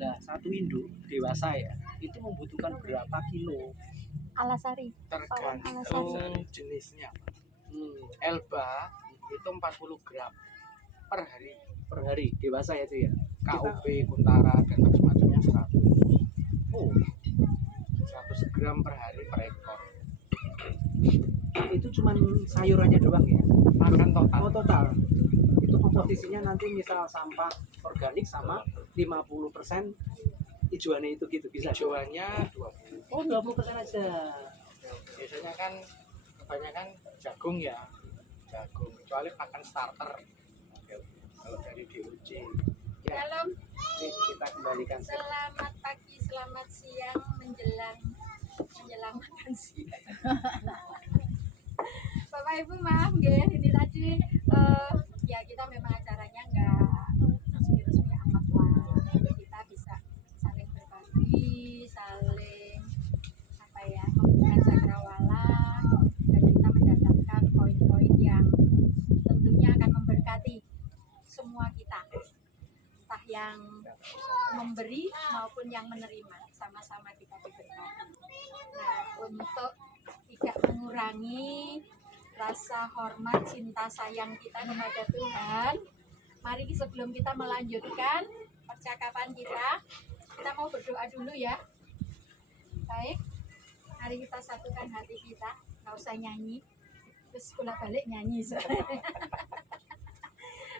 Nah, satu induk dewasa ya, itu membutuhkan berapa kilo? Alasari. Pawon Tergantung Alasari. jenisnya. Elba itu 40 gram per hari. Per hari dewasa ya itu ya. KUP, Kuntara dan macam-macamnya 100. Oh, 100 gram per hari per ekor. itu cuman sayurannya doang ya. Makan total. Oh, total. Itu komposisinya nanti misal sampah organik sama 50% hijauannya itu gitu bisa. Hijauannya 20. Oh, 20% aja. Biasanya kan kebanyakan jagung ya. Jagung kecuali pakan starter. Kalau dari DOC. Ya, Shalom, ini kita kembalikan. selamat pagi, selamat siang, menjelang makan siang. Bapak Ibu maaf ya, ini tadi ya kita memang acaranya nggak resmi-resmi amat lah. Kita bisa saling berbagi, saling apa ya, memberikan cakrawala dan kita mendapatkan poin-poin yang tentunya akan memberkati semua kita, entah yang memberi maupun yang menerima, sama-sama kita diberkati. Nah, untuk tidak mengurangi rasa hormat cinta sayang kita kepada Tuhan, mari sebelum kita melanjutkan percakapan kita mau berdoa dulu ya. Baik, mari kita satukan hati kita, nggak usah nyanyi, terus bolak balik nyanyi.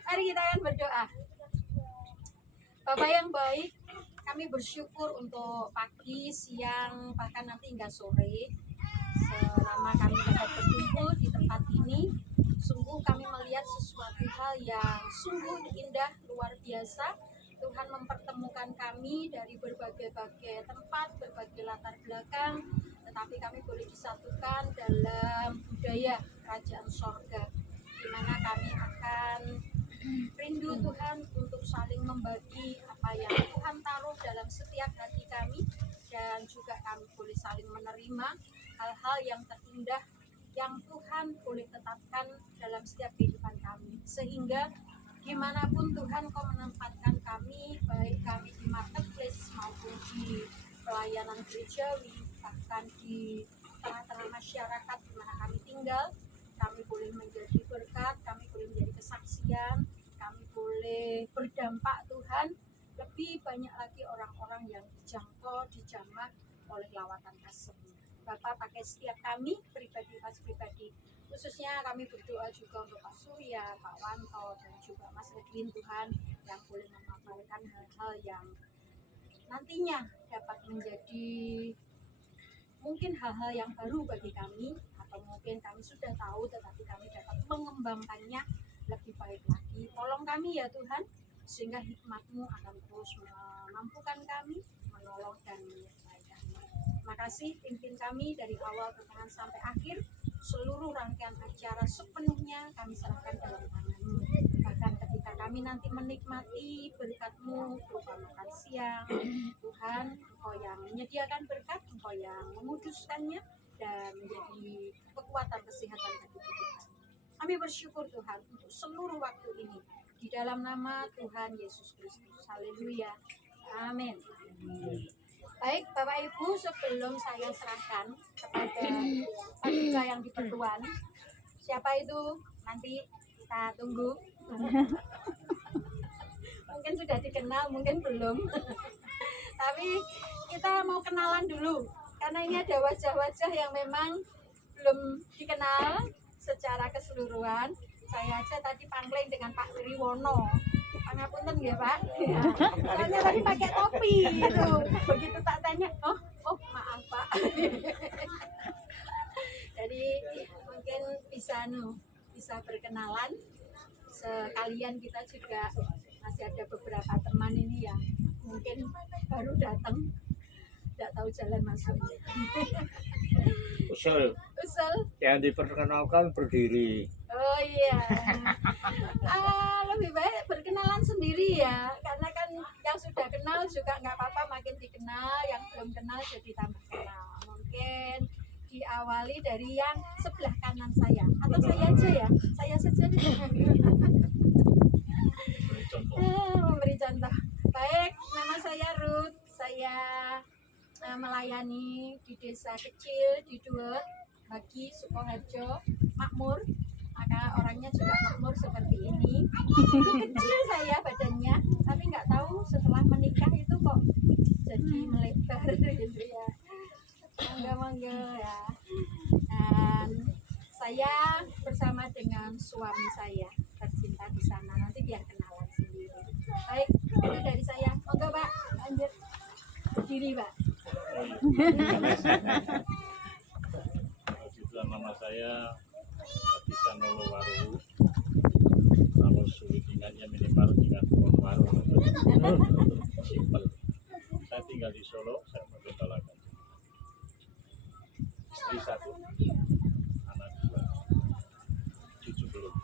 Mari kita akan berdoa. Bapak yang baik, kami bersyukur untuk pagi, siang, bahkan nanti hingga sore. Selama kami dapat berkumpul di tempat ini, sungguh kami melihat sesuatu hal yang sungguh indah, luar biasa. Tuhan mempertemukan kami dari berbagai-bagai tempat, berbagai latar belakang, tetapi kami boleh disatukan dalam budaya kerajaan sorga, di mana kami akan rindu Tuhan untuk saling membagi apa yang Tuhan taruh dalam setiap hati kami, dan juga kami boleh saling menerima hal-hal yang terindah yang Tuhan boleh tetapkan dalam setiap kehidupan kami, sehingga dimanapun Tuhan Kau menempatkan kami, baik kami di marketplace maupun di pelayanan gerejawi, bahkan di tengah-tengah masyarakat di mana kami tinggal, kami boleh menjadi berkat, kami boleh menjadi kesaksian, kami boleh berdampak Tuhan. Lebih banyak lagi orang-orang yang dijangkau, dijamah oleh lawatan kasih-Mu. Bapak pakai setiap kami pribadi, khususnya kami berdoa juga untuk Pak Surya, Pak Wanto, dan juga Mas Edwin Tuhan, yang boleh memaparkan hal-hal yang nantinya dapat menjadi mungkin hal-hal yang baru bagi kami, atau mungkin kami sudah tahu tetapi kami dapat mengembangkannya lebih baik lagi. Tolong kami ya Tuhan, sehingga hikmat-Mu akan terus memampukan kami, menolong dan menyertai kami. Terima kasih, pimpin kami dari awal pertengahan sampai akhir. Seluruh rangkaian acara sepenuhnya kami serahkan dalam tangan-Mu. Bahkan ketika kami nanti menikmati berkat-Mu berupa makan siang, Tuhan, Engkau yang menyediakan berkat, Engkau yang memuduskannya dan menjadi kekuatan kesehatan bagi kita. Kami bersyukur Tuhan untuk seluruh waktu ini, di dalam nama Tuhan Yesus Kristus. Haleluya. Amin. Baik, Bapak Ibu, sebelum saya serahkan kepada panitia yang diperluan, siapa itu nanti kita tunggu. Mungkin sudah dikenal, mungkin belum. Tapi kita mau kenalan dulu, karena ini ada wajah-wajah yang memang belum dikenal secara keseluruhan. Saya aja tadi pangling dengan Pak Wiriwono. Pangapunten ya Pak. Soalnya tadi pakai topi gitu. Begitu tak tanya, oh maaf Pak. Jadi mungkin bisa berkenalan. Sekalian kita juga masih ada beberapa teman ini yang mungkin baru datang, tidak tahu jalan masuknya. Usul. Yang diperkenalkan berdiri. Oh iya. Lebih baik berkenalan sendiri ya, karena kan yang sudah kenal juga nggak apa-apa makin dikenal, yang belum kenal jadi tambah kenal. Mungkin diawali dari yang sebelah kanan saya, atau saya aja ya, saya saja nih. Memberi contoh. Baik, nama saya melayani di desa kecil di Duet, bagi Sukoharjo, makmur. Maka orangnya juga makmur seperti ini. Dulu kecil saya badannya, tapi nggak tahu setelah menikah itu kok jadi melebar gitu ya. Mangga-mangga ya. Dan saya bersama dengan suami saya tercinta di sana. Nanti biar kenalan sendiri. Baik, itu dari saya. Monggo Pak, lanjut. Berdiri Pak. Itulah nama saya Patisa Nolo Waru. Kalau sulit ingatnya minimal ingat pohon waru. Simpel. Saya tinggal di Solo, saya menggembalakan. Istri 1, anak 2, cucu belum.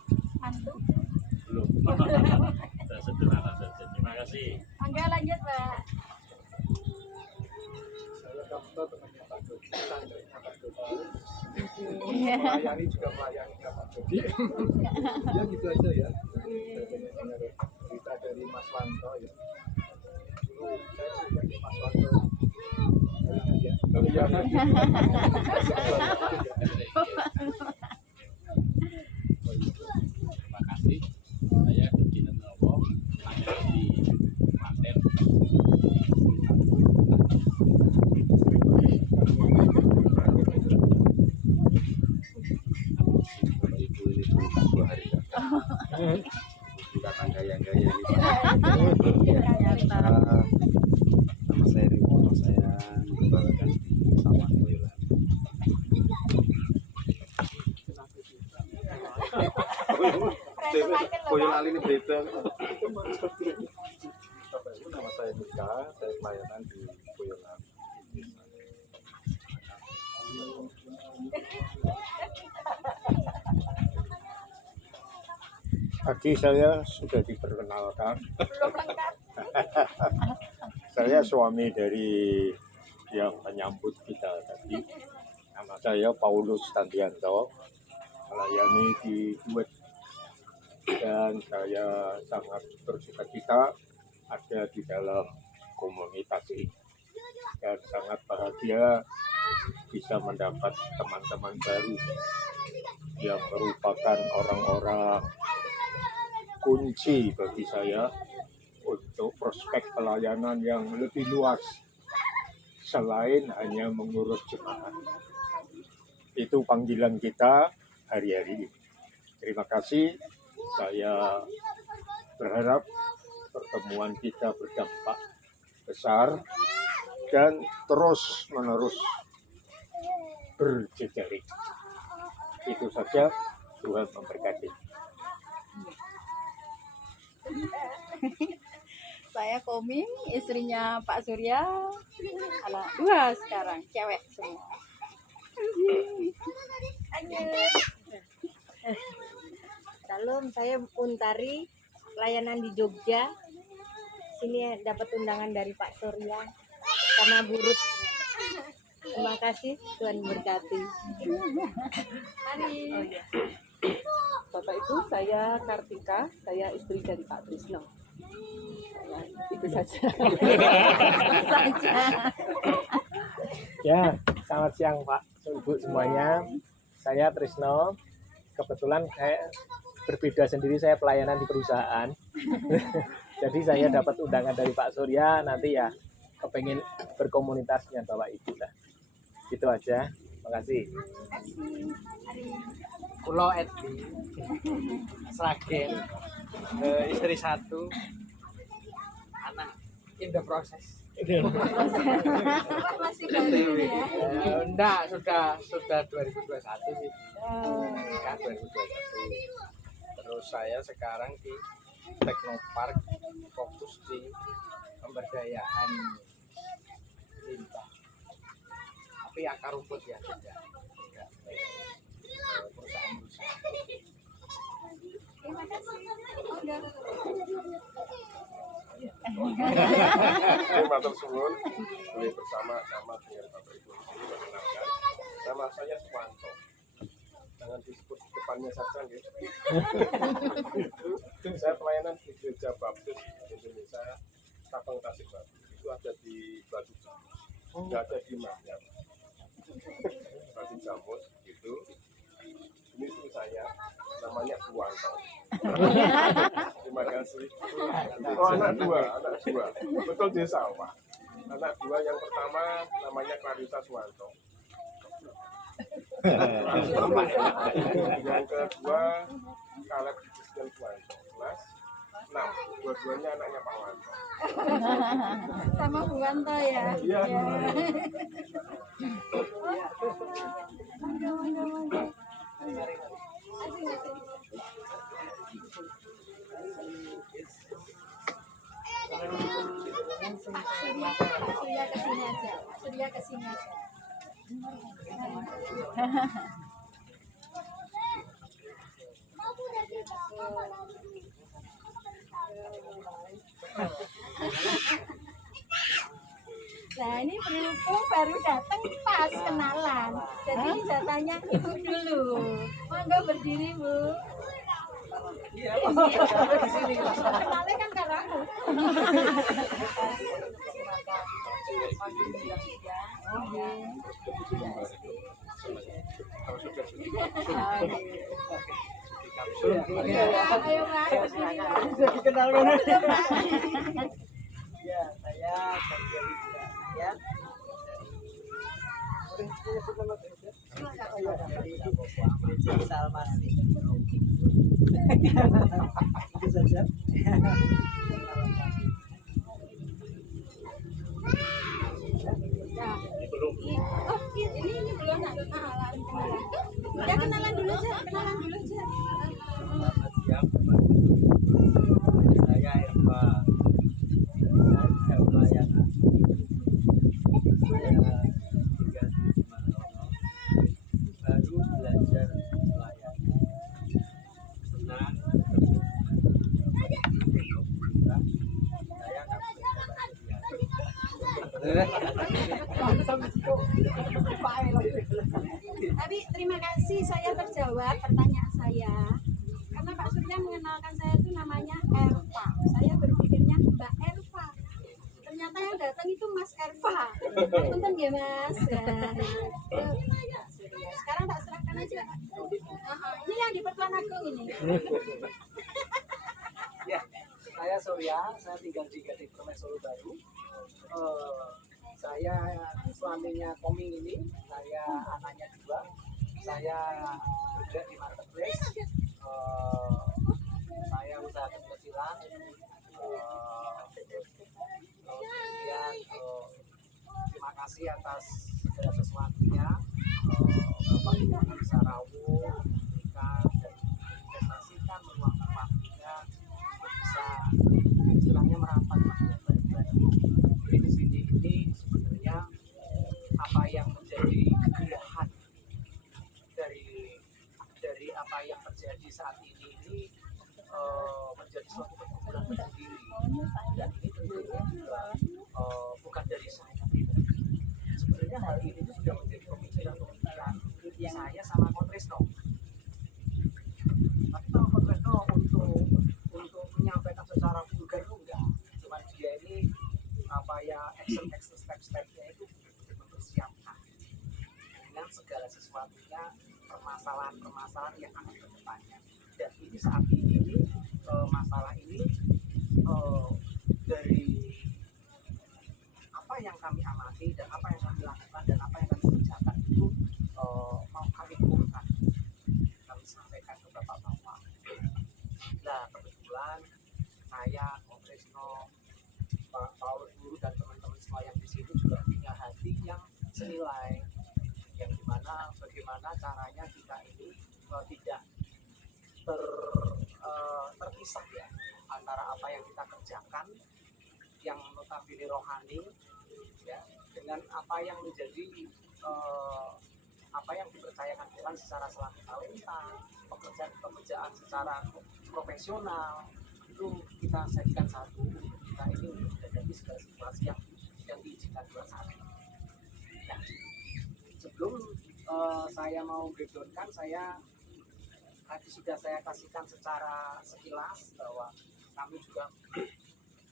Mantu. Belum. Sudah sederhana saja. Terima kasih. Mangga lanjut Pak. Saya Kapto, temannya Pak Dodi, santrinya Pak Dodi. Melayani juga melayani Pak Dodi. Ya gitu aja ya. Cerita dari Mas Wanto ya. Dulu saya juga di Mas Wanto. Ya. Terima kasih. Saya Dodi Nenowo, ada di Klaten. Ibu-ibu pas 2 hari bukan gaya-gaya gitu. Nama saya Rimo, saya menggembalakan di sawah Boyolali. Boyolali ini beda. Bapak Ibu, nama saya Mika, saya pelayanan di Boyolali. Tadi saya sudah diperkenalkan. Belum lengkap. Saya suami dari yang menyambut kita tadi. Nama saya Paulus Tandianto, melayani di Duet. Dan saya sangat bersukacita ada di dalam komunitas ini. Dan sangat bahagia bisa mendapat teman-teman baru yang merupakan orang-orang kunci bagi saya untuk prospek pelayanan yang lebih luas selain hanya mengurus jemaat. Itu panggilan kita hari-hari ini. Terima kasih. Saya berharap pertemuan kita berdampak besar dan terus-menerus berjejaring. Itu saja. Tuhan memberkati. Saya Komi, istrinya Pak Surya, anak 2 sekarang, cewek semua. Salam, saya Untari, pelayanan di Jogja. Sini dapat undangan dari Pak Surya sama Burut. Terima kasih, Tuhan berkati. Mari. Bapak Ibu, saya Kartika, saya istri dari Pak Trisno. Ya, itu saja. Ya, selamat siang Pak, Ibu semuanya. Saya Trisno. Kebetulan saya berbeda sendiri, saya pelayanan di perusahaan. Jadi saya dapat undangan dari Pak Surya, nanti ya kepengen berkomunitas dengan Bapak Ibu lah. Gitu aja. Terima kasih. Kulo Edwi Sragen, istri 1, anak in the process. Masih baru ya. Enggak, sudah 2021 sih. Kan 2021. Terus saya sekarang di Teknopark, fokus di pemberdayaan limbah. Tapi akar rumput ya tidak perusahaan-perusahaan. Terima kasih. Matur suwun, boleh bersama dengan Bapak Ibu di sini mengenalkan. Nama saya Suwanto. Jangan disebut depannya saja, nggih. Saya pelayanan di Gereja Baptis Indonesia Kapeng Tasik Batu. Itu ada di Batu. nggak ada demandnya. Masih jamus gitu. Ini istri saya, namanya Suwanto. Terima kasih. Oh, anak dua. Betul desa, Pak. Anak dua yang pertama namanya Clarissa Suwanto. Yang kedua Caleb Christian Suwanto. Kelas 6. Dua-duanya anaknya Pak Wanto. Sama Bu Wanto ya. Iya. Surya kesini aja. Surya kesini aja. Nah ini berhubung baru datang pas kenalan, jadi saya tanya ibu dulu, monggo berdiri Bu. Iya, pasti di sini. Kenalnya kan karena aku. Ayo Mas, berdiri Mas. Bisa dikenal kan? Ya, saya Ganjar ya. Dari Salmasi. Itu saja. Belum. Oh, ini belum ada kenalan. Ya kenalan dulu aja, kenalan dulu aja. Selamat siang, saya Irfa. Saya pelayanan. Saya tinggal di Manono. Baru belajar pelayanan. Senang. Saya nggak Tapi terima kasih saya terjawab pertanyaan saya. Karena Pak Surya mengenalkan saya itu namanya Erva. Saya berpikirnya Mbak Erva. Ternyata yang datang itu Mas Erva. Punten ya Mas. Sekarang tak serahkan aja. Ini yang di Pertuan Agung ini. Ya, saya Surya, saya tinggal di Gading Permai Solo Baru. Saya suaminya Koming ini, saya anaknya 2. Saya bergerak di marketplace. Saya usaha kecil-kecilan. Kemudian terima kasih atas segala sesuatunya. Bapak Ibu bisa rawuh, menikah, dan investasikan meluangkan waktunya bisa istilahnya merapat lah ya, baik-baik. Jadi di sini ini sebenarnya apa yang menjadi kegerahan dari apa yang terjadi saat ini menjadi suatu perkumpulan sendiri, dan ini tentunya juga bukan dari saya pribadi. Sebenarnya hal ini itu sudah menjadi pemikiran saya sama Kotresno. Tapi kalau Kotresno untuk menyampaikan secara vulgar itu enggak, cuma dia ini apa ya action step-stepnya itu mempersiapkan dengan segala sesuatunya, permasalahan yang akan ke depannya. Dan ini saat ini masalah ini dari apa yang kami amati dan apa yang kami lakukan dan apa yang kami kerjakan itu mau kami turunkan, kami sampaikan ke bapak-bapak. Nah kebetulan saya, Om Tresno, Pak Paulus Guru dan teman-teman semua yang di sini juga punya hati yang senilai, yang dimana bagaimana caranya kita ini tidak terpisah ya antara apa yang kita kerjakan yang notabene rohani ya dengan apa yang menjadi apa yang dipercayakan Tuhan secara selaku talenta, pekerjaan secara profesional itu kita sediakan satu, kita ini untuk menghadapi segala situasi yang diizinkan Tuhan saat ini. Nah, sebelum saya mau breakdownkan, saya tadi sudah saya kasihkan secara sekilas bahwa kami juga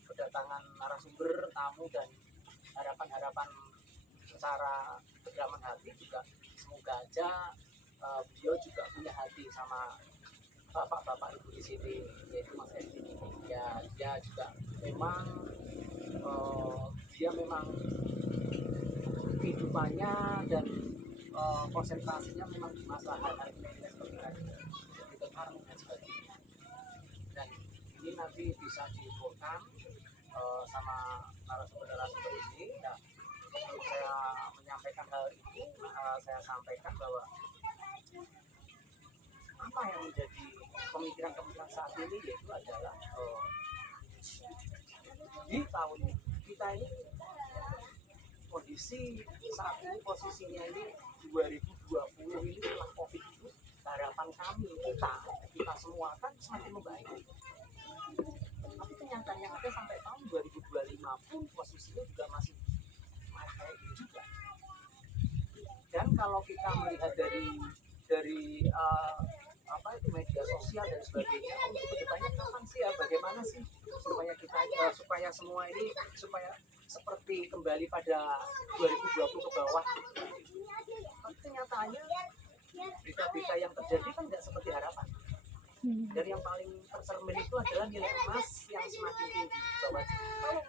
kedatangan narasumber, tamu, dan harapan-harapan secara kedalaman hati juga semoga aja beliau juga punya hati sama bapak-bapak ibu di sini, yaitu Mas Edi. Ya dia juga memang kehidupannya dan konsentrasinya memang di masalah hal-hal ini seperti tadi, gitu, harmoni dan sebagainya. Dan ini nanti bisa diukurkan sama narasumber-narasumber ini. Nah, untuk saya menyampaikan hal ini, saya sampaikan bahwa apa yang menjadi pemikiran-pemikiran saat ini yaitu adalah di tahun kita ini kondisi saat ini, posisinya ini 2020 ini setelah COVID itu, harapan kami kita semua kan semakin membaik. Tapi kenyataan yang ada sampai tahun 2025 pun posisinya juga masih kayak gini juga. Dan kalau kita melihat dari apa itu media sosial dan sebagainya, untuk kedepannya kapan sih ya, bagaimana sih supaya kita supaya semua ini supaya seperti kembali pada 2020 ke bawah. Tapi kenyataannya berita-berita yang terjadi kan tidak seperti harapan. Dan yang paling tercermin itu adalah nilai emas yang semakin tinggi. Sobat, kalau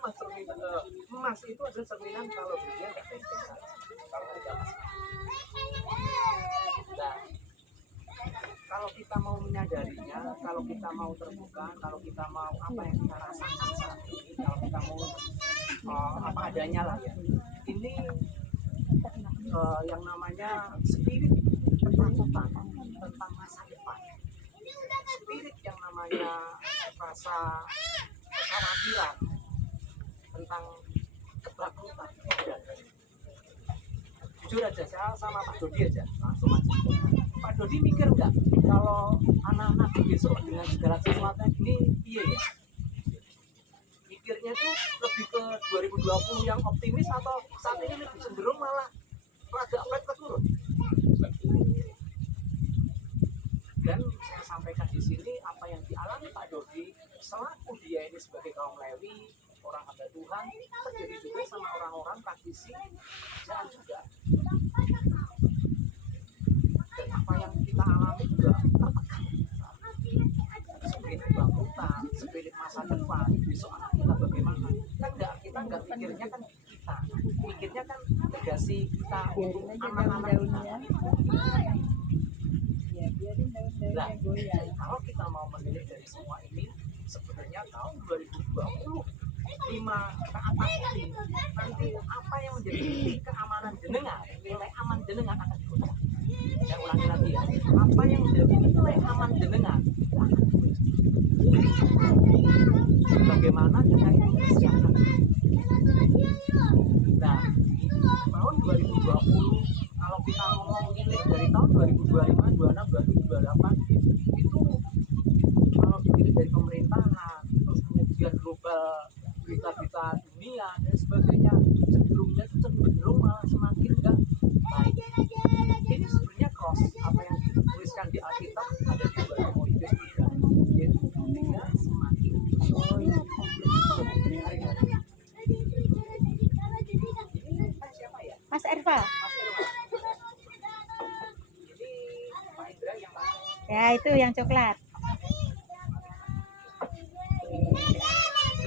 emas itu adalah cerminan kalau dia nggak baik-baik saja. Kalau ada emas. Nah, kalau kita mau menyadarinya, kalau kita mau terbuka, kalau kita mau apa yang kita rasakan saat ini, kalau kita mau apa adanya lah ya. Ini yang namanya spirit ketakutan tentang masa depan. Spirit yang namanya rasa kekhawatiran tentang ketakutan. Jujur aja, saya sama Pak Dodi aja, langsung aja. Pak Dodi mikir nggak kalau anak-anak besok dengan segala sesuatu ini iya ya? Mikirnya tuh lebih ke 2020 yang optimis atau saat ini lebih cenderung malah agak flat turun? Dan saya sampaikan di sini apa yang dialami Pak Dodi selaku dia ini sebagai kaum Lewi, orang hamba Tuhan, terjadi juga sama orang-orang praktisi kerjaan juga. Dan apa yang kita alami juga tertekan. Spirit kebangkitan, spirit masa depan, besok anak kita bagaimana? Kan kita nggak pikirnya kan kita, pikirnya kan legasi kita untuk anak-anak kita. Nah, kalau kita mau menilai dari semua ini, sebenarnya tahun 2020 5 ke atas ini nanti apa yang menjadi titik keamanan jenengan, nilai aman jenengan akan digoda. Saya ulangi lagi ya, apa yang menjadi nilai aman jenengan akan digoda. Bagaimana dengan itu kesehatan? Nah, tahun 2020 kalau kita ngomong nilai dari tahun 2025, 26, 2028 itu kalau dilihat dari pemerintahan, terus kemudian global, berita-berita dunia dan sebagainya, cenderungnya itu cenderung malah semakin enggak baik. Ini sebenarnya cross apa yang dituliskan di Alkitab ada di 2 Timotius 3, yaitu dunia semakin siapa ya? Mas Erva. Ini Pak Indra yang mana? Ya, itu yang coklat.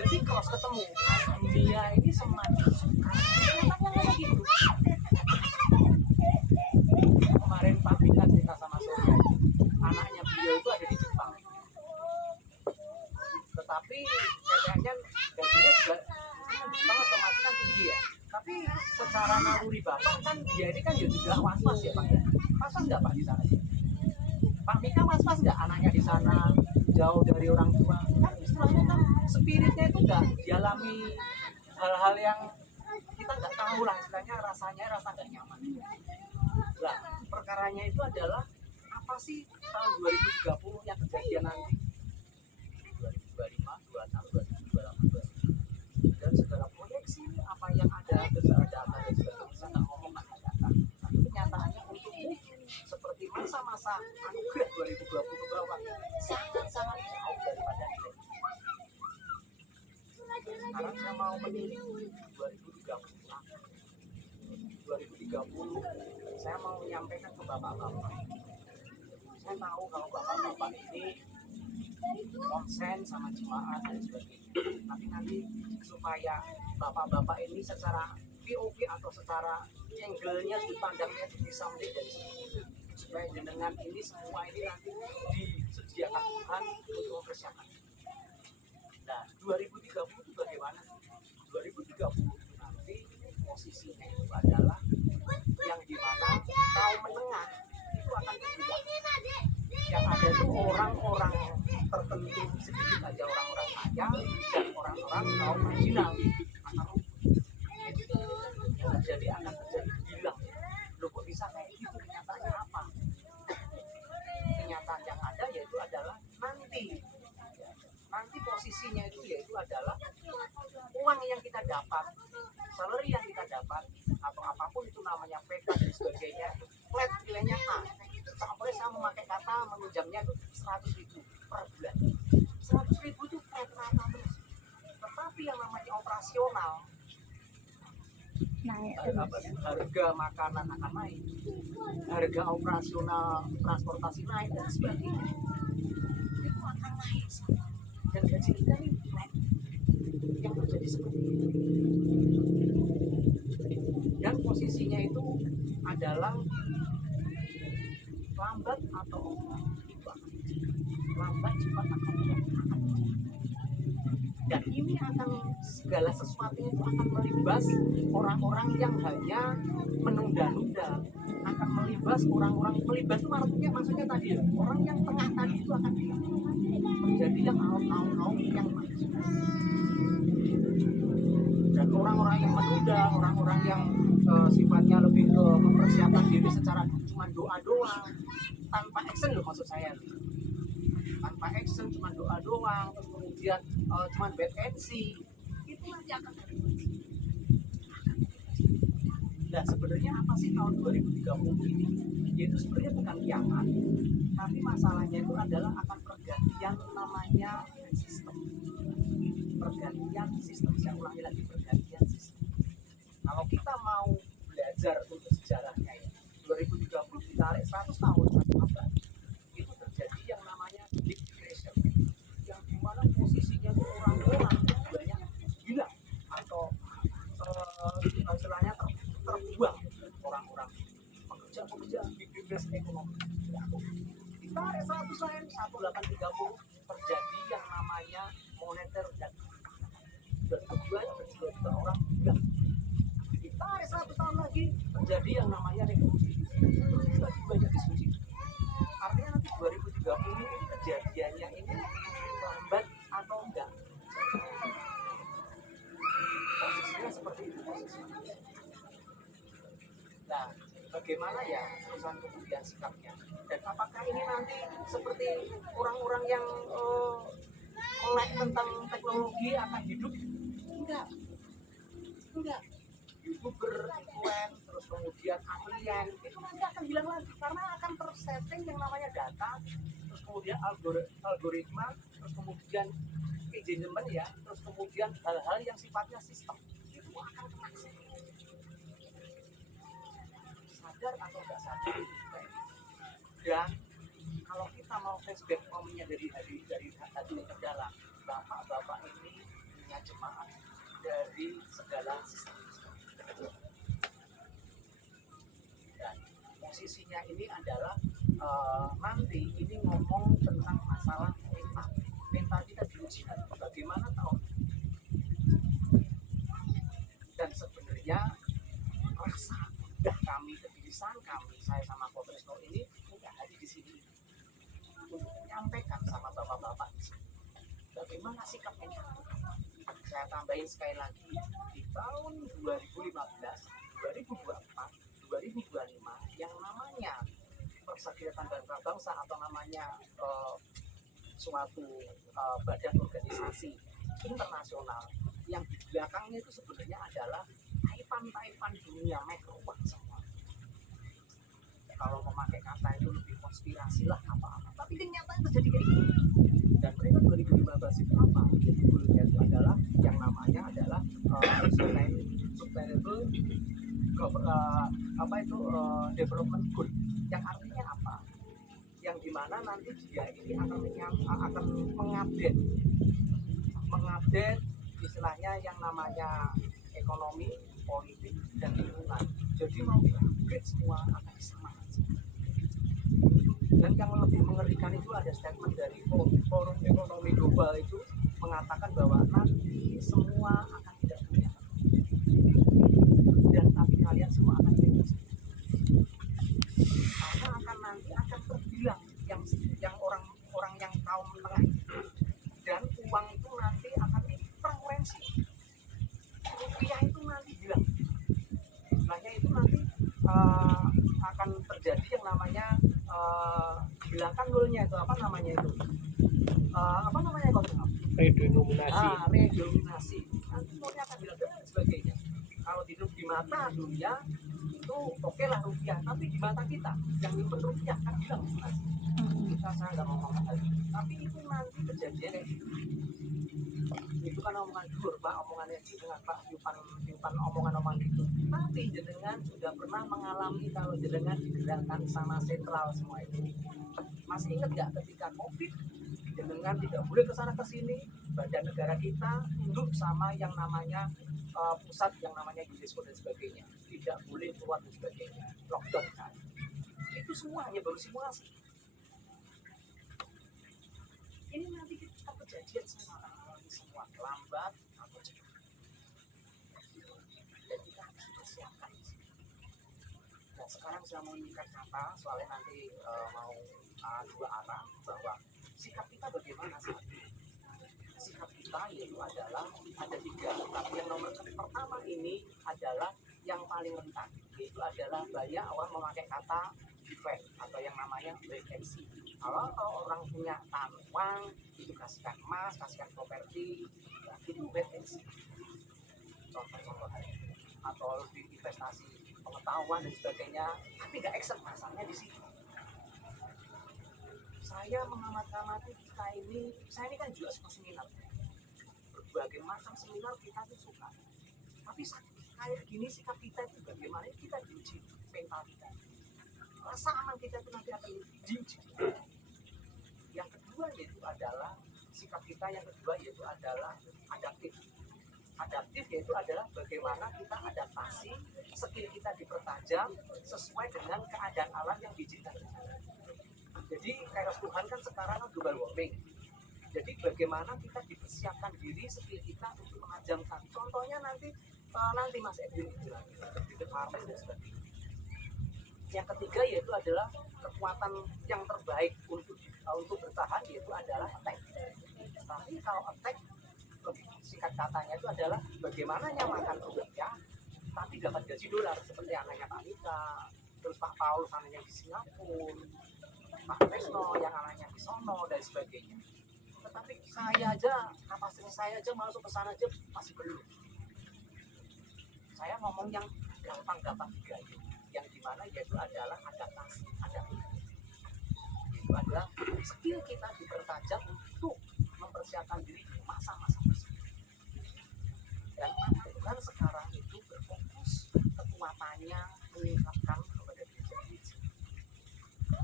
Jadi cross ketemu dunia ini semakin gitu. Kemarin Pak Bika cerita sama saya, anaknya beliau itu ada di Jepang, tetapi kayaknya gajinya juga Jepang otomatis kan tinggi ya. Tapi secara naluri bapak kan dia ini kan juga was-was ya Pak ya. Was-was nggak Pak di sana? Pak Mika was-was nggak anaknya di sana jauh dari orang tua? Kan istilahnya kan spiritnya itu nggak dialami hal-hal yang kita nggak tahu lah, istilahnya rasanya rasa nggak nyaman. Nah, perkaranya itu adalah apa sih tahun 2030 yang kejadian nanti? 2025, 26, 2028, dan segala proyeksi apa yang ada data dan sebagainya saya nggak ngomong data, tapi kenyataannya untukmu seperti masa-masa anugerah 2020 ke bawah sangat-sangat jauh daripada nilai. Sekarang saya mau menilai 2030. 2030 saya mau menyampaikan ke bapak-bapak. Saya tahu kalau bapak-bapak ini konsen sama jemaat dan sebagainya. Tapi nanti supaya bapak-bapak ini secara POV atau secara angle-nya, pandangnya bisa melihat dari sini. Supaya jenengan ini semua ini nanti disediakan Tuhan untuk mempersiapkan. Nah, 2030 itu bagaimana? 2030 itu nanti posisinya itu adalah yang dimana kaum menengah itu akan berubah. Yang ada itu orang-orang tertentu, sedikit aja orang-orang kaya dan orang-orang kaum marginal akan jadi akan terjadi hilang. Loh, kok bisa kayak gitu? Kenyataannya apa? Kenyataan yang ada yaitu adalah nanti posisinya itu yaitu adalah uang yang kita dapat, salary yang kita dapat, atau apapun itu namanya PK dan sebagainya, flat nilainya A. Sampai saya memakai kata meminjamnya itu 100.000 per bulan. 100.000 itu flat rata terus. Tetapi yang namanya operasional, naik harga makanan akan naik, harga operasional transportasi naik dan sebagainya, itu akan naik. Dan gaji kita ini naik. Yang terjadi seperti itu. Dan posisinya itu adalah lambat atau lambat cepat akan dan ini akan segala sesuatunya itu akan melibas orang-orang yang hanya menunda-nunda, akan melibas orang-orang, melibas itu maksudnya tadi ya, orang yang tengah tadi itu akan menjadi yang aum yang maju. Dan orang-orang yang menunda, orang-orang yang sifatnya lebih ke mempersiapkan diri secara cuma doa doang, tanpa action loh maksud saya, tanpa action cuma doa doang, terus kemudian cuma bad MC, itu nanti akan terjadi. Nah sebenarnya apa sih tahun 2030 ini? Yaitu sebenarnya bukan kiamat, tapi masalahnya itu adalah akan pergantian namanya sistem. Pergantian sistem, saya ulangi lagi, pergantian sistem. Kalau kita mau belajar untuk sejarahnya ya, 2030 ditarik 100 tahun, 1 abad, itu terjadi yang namanya big depression, yang dimana posisinya itu orang-orang banyak hilang atau istilahnya terbuang, orang-orang pekerja big depression ekonomi. Ditarik 100 tahun, 1830 terjadi yang namanya moneter dan banyak berjuta orang hilang. Ditarik 100 tahun lagi terjadi yang namanya revolusi, lagi banyak diskusi. Artinya nanti 2030 ini kejadiannya ini lambat atau enggak, posisinya seperti itu posisinya. Nah bagaimana ya perusahaan kemudian sikapnya, dan apakah ini nanti seperti orang-orang yang melek tentang teknologi akan hidup? Enggak. YouTuber, influencer, terus kemudian ahlian, itu nanti akan hilang lagi karena akan tersetting yang namanya data, terus kemudian algoritma, terus kemudian engagement ya, terus kemudian hal-hal yang sifatnya sistem, itu akan kena sadar atau enggak sadar. Dan kalau kita mau flashback momennya dari hati yang terdalam, bapak-bapak ini punya jemaat dari segala sistem. Dan posisinya ini adalah nanti ini ngomong tentang masalah mental kita diujikan bagaimana tahun. Dan sebenarnya rasa kami, kegelisahan kami, saya sama Pak Trisno ini udah hadir di sini untuk menyampaikan sama bapak-bapak bagaimana sikap mental. Saya tambahin sekali lagi, di tahun 2015, 2024, 2025 yang namanya Perserikatan Bangsa atau namanya suatu badan organisasi internasional yang di belakangnya itu sebenarnya adalah taipan dunia mekruah semua. Kalau memakai kata itu lebih konspirasi lah apa-apa, tapi kenyataannya terjadi kayak gitu. Dan mereka 2015 itu apa? Jadi goalnya itu adalah yang namanya adalah sustainable development goal, yang artinya apa? Yang dimana nanti dia ini akan mengupdate istilahnya yang namanya ekonomi, politik, dan lingkungan. Jadi mau di-upgrade semua akan disamakan. Dan yang lebih mengerikan itu ada statement dari Forum Ekonomi Global itu mengatakan bahwa nanti semua akan tidak punya, dan tapi kalian semua akan bebas. Karena nanti akan terbilang yang orang yang kaum menengah, dan uang itu nanti akan frekuensi. Rupiah itu nanti bilang, istilahnya itu nanti akan terjadi yang namanya hilangkan nolnya itu apa namanya itu Redenominasi. Redenominasi. Nanti nolnya akan hilang dan sebagainya. Kalau di mata dunia itu oke lah rupiah, tapi di mata kita yang nyimpen rupiah kan hilang. Saya nggak mau ngomong lagi, tapi itu nanti kejadian kayak gitu. Itu kan omongan dur Pak, omongannya dengan Pak Yupan omongan itu. Tapi jenengan sudah pernah mengalami kalau jenengan digerakkan sama sentral semua itu. Masih ingat nggak ketika COVID, jenengan tidak boleh ke sana ke sini, badan negara kita tunduk sama yang namanya pusat yang namanya UNESCO dan sebagainya, tidak boleh keluar dan sebagainya, lockdown kan. Itu semuanya baru simulasi. Ini nanti kita kejadian semua lambat atau cepat, dan kita harus mempersiapkan. Dan sekarang saya mau mengikat kata soalnya nanti mau dua arah, bahwa sikap kita bagaimana saat ini. Sikap kita yaitu adalah ada 3, tapi yang nomor pertama ini adalah yang paling rentan, yaitu adalah banyak orang memakai kata defect atau yang namanya vacancy. Kalau orang punya uang itu kasihkan emas, kasihkan properti, itu vacancy. Contoh atau di investasi pengetahuan dan sebagainya, tapi nggak eksak masalahnya di situ. Saya mengamati kita ini, saya ini kan juga suka seminar, berbagai macam seminar kita tuh suka. Tapi kayak gini sikap kita itu bagaimana? Kita diuji mental kita, rasa aman kita itu nanti akan diuji. Yang kedua yaitu adalah sikap kita, yang kedua yaitu adalah adaptif. Adaptif yaitu adalah bagaimana kita adaptasi, skill kita dipertajam sesuai dengan keadaan alam yang diizinkan. Jadi kayak Tuhan kan sekarang kan global warming. Jadi bagaimana kita dipersiapkan diri, skill kita untuk menajamkan. Contohnya nanti Mas Edwin bilang di departemen dan sebagainya. Yang ketiga yaitu adalah kekuatan yang terbaik untuk bertahan yaitu adalah attack. Tapi kalau attack lebih singkat katanya itu adalah bagaimana makan rupiah tapi dapat gaji dolar, seperti anaknya Pak Mika, terus Pak Paul anaknya di Singapura, Pak Tresno yang anaknya di sono dan sebagainya. Tetapi saya aja, kapasitas saya aja masuk ke sana aja masih belum. Saya ngomong yang gampang-gampang juga, yang dimana yaitu adalah adaptasi. Itu adalah skill kita dipertajam untuk mempersiapkan diri di masa-masa tersebut. Dan kan sekarang itu berfokus kekuatannya meningkatkan kepada diri sendiri.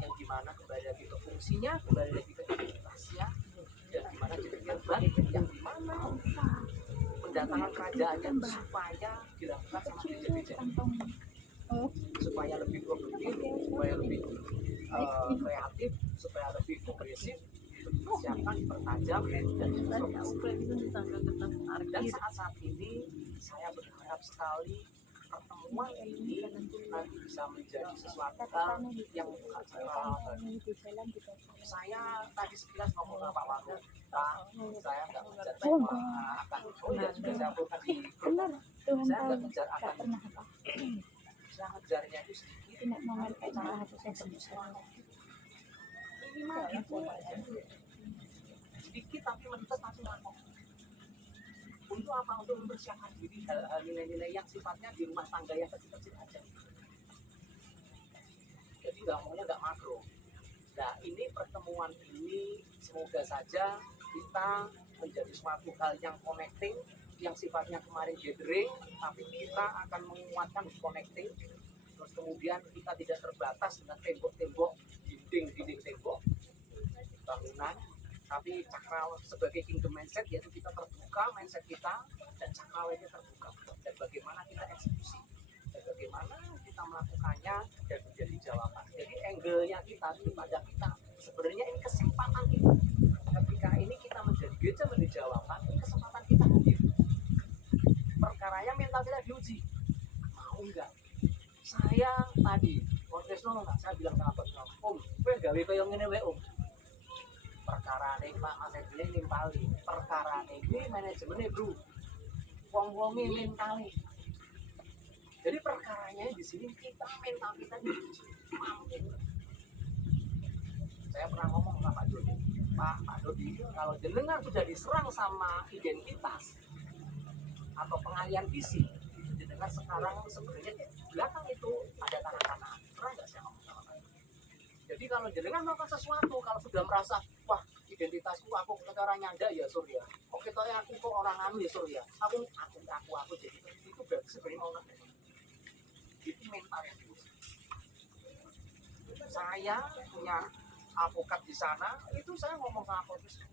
Yang dimana kembali lagi ke fungsinya, kembali lagi ke identitasnya, dan dimana jadi baik, yang dimana mendatangkan kerajaannya supaya dilakukan sama gereja-gereja, supaya lebih produktif, supaya lebih kreatif, supaya lebih progresif, dipersiapkan, dipertajam, dan saat ini saya berharap sekali pertemuan ini nanti bisa menjadi sesuatu yang saya tadi sekilas ngomong sama Pak Wagub, saya nggak mengejar akan sudah saya bukan di saya nggak mengejar akan saya ngejarnya itu sedikit minimal gitu sedikit tapi mentas masih mampu. Untuk apa? Untuk mempersiapkan diri hal-hal nilai-nilai yang sifatnya di rumah tangga yang kecil-kecil aja. Jadi nggak makro. Nah ini pertemuan ini semoga saja kita menjadi suatu hal yang connecting yang sifatnya kemarin gathering, tapi kita akan menguatkan connecting. Terus kemudian kita tidak terbatas dengan tembok-tembok, dinding tembok, bangunan, tapi cakrawala sebagai kingdom mindset, yaitu kita terbuka mindset kita, dan cakrawala terbuka, dan bagaimana kita eksekusi, dan bagaimana kita melakukannya dan menjadi jawaban. Jadi angle-nya kita daripada kita sebenarnya ini kesempatan kita. Ketika ini kita menjadi gereja menjadi jawaban, ini kesempatan kita hadir. Perkaranya mental kita diuji, mau enggak? Saya tadi Tresno enggak, saya bilang sama Pak Om, kowe gawe koyo ngene wae Om. Perkara ini Pak Mas Edwin nimpali, perkara ini manajemennya bro, wong-wongi nimpali. Jadi perkaranya di sini kita mental kita diuji, mampu. Saya pernah ngomong sama Pak Dodi, Pak Dodi, kalau jenengan sudah diserang sama identitas atau pengalian visi, jenengan sekarang sebenarnya belakang itu ada tanah kanan. Pernah nggak saya ngomong sama Pak? Jadi kalau jenengan melakukan sesuatu, kalau sudah merasa, wah identitasku aku sekarang nyanda ya Surya, kok kita aku kok orang anu ya Surya, aku jadi itu berarti sebenarnya mau nggak? Itu mental yang dulu. Saya punya avokat di sana, itu saya ngomong sama profesor,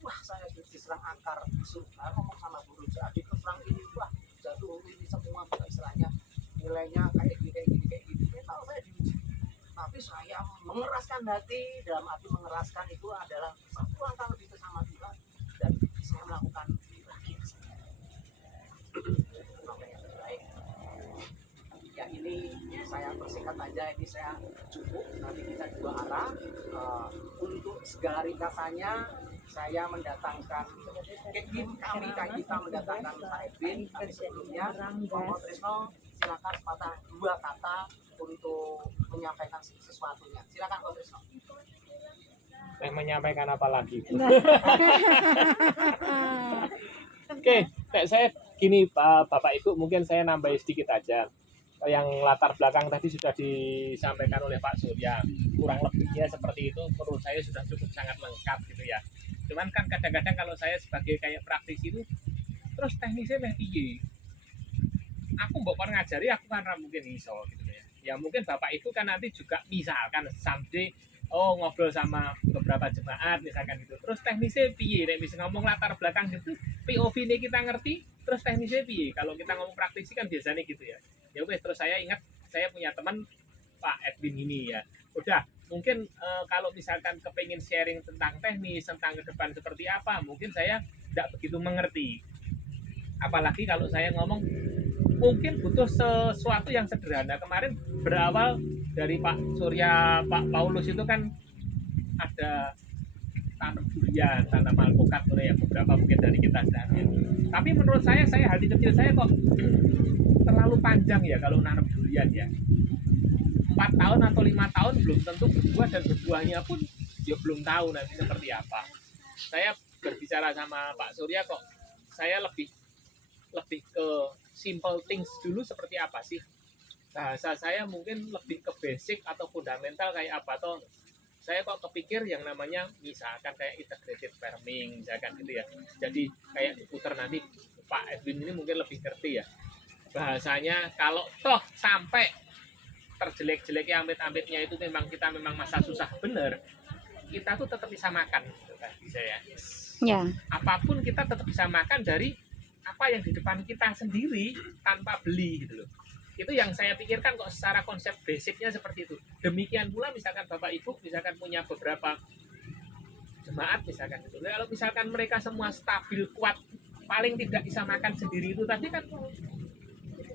wah saya diserang akar isu, saya ngomong sama guru jadi diserang ini, wah jatuh ini semua istilahnya nilainya kayak gini, mental saya diuji. Tapi saya mengeraskan hati, dalam arti mengeraskan itu adalah satu langkah lebih bersama Tuhan, dan saya melakukan lagi yang terbaik. Ya ini saya persingkat aja, ini saya cukup, nanti kita dua arah. Untuk segala ringkasannya saya mendatangkan tim kami, kita mendatangkan Pak Edwin, tapi sebelumnya Pak Tresno silakan sepatah dua kata untuk menyampaikan sesuatunya. Silakan Pak Tresno. Menyampaikan apa lagi? Oke, kayak saya gini Bapak Ibu, mungkin saya nambahin sedikit aja. Yang latar belakang tadi sudah disampaikan oleh Pak Surya, kurang lebihnya seperti itu menurut saya sudah cukup sangat lengkap gitu ya. Cuman kan kadang-kadang kalau saya sebagai kayak praktisi itu terus teknisnya meh piye, aku mbok kon ngajari aku kan mungkin iso gitu ya. Ya mungkin Bapak Ibu kan nanti juga misalkan someday ngobrol sama beberapa jemaat misalkan gitu, terus teknisnya piye, nek bisa ngomong latar belakang gitu POV ini kita ngerti, terus teknisnya piye. Kalau kita ngomong praktisi kan biasanya gitu ya. Ya wes, terus saya ingat saya punya teman Pak Edwin ini ya, udah mungkin kalau misalkan kepengin sharing tentang teknis, tentang ke depan seperti apa, mungkin saya tidak begitu mengerti. Apalagi kalau saya ngomong mungkin butuh sesuatu yang sederhana. Kemarin berawal dari Pak Surya, Pak Paulus itu kan ada tanam durian, tanam alpukat ya, beberapa mungkin dari kita sehari. Tapi menurut saya hati kecil saya kok terlalu panjang ya kalau nanam durian ya. 4 tahun atau 5 tahun belum tentu berbuah, dan berbuahnya pun ya belum tahu nanti seperti apa. Saya berbicara sama Pak Surya kok saya lebih ke simple things dulu, seperti apa sih. Bahasa saya mungkin lebih ke basic atau fundamental kayak apa toh. Saya kok kepikir yang namanya misalkan kayak integrated farming misalkan gitu ya. Jadi kayak diputar nanti Pak Edwin ini mungkin lebih ngerti ya. Bahasanya kalau toh sampai terjelek-jeleknya amit-amitnya itu memang kita masa susah bener, kita tuh tetap bisa makan gitu kan, bisa ya. Ya. Apapun kita tetap bisa makan dari apa yang di depan kita sendiri tanpa beli gitu loh. Itu yang saya pikirkan kok secara konsep basicnya seperti itu. Demikian pula misalkan Bapak Ibu misalkan punya beberapa jemaat misalkan gitu. Kalau misalkan mereka semua stabil, kuat, paling tidak bisa makan sendiri itu tadi kan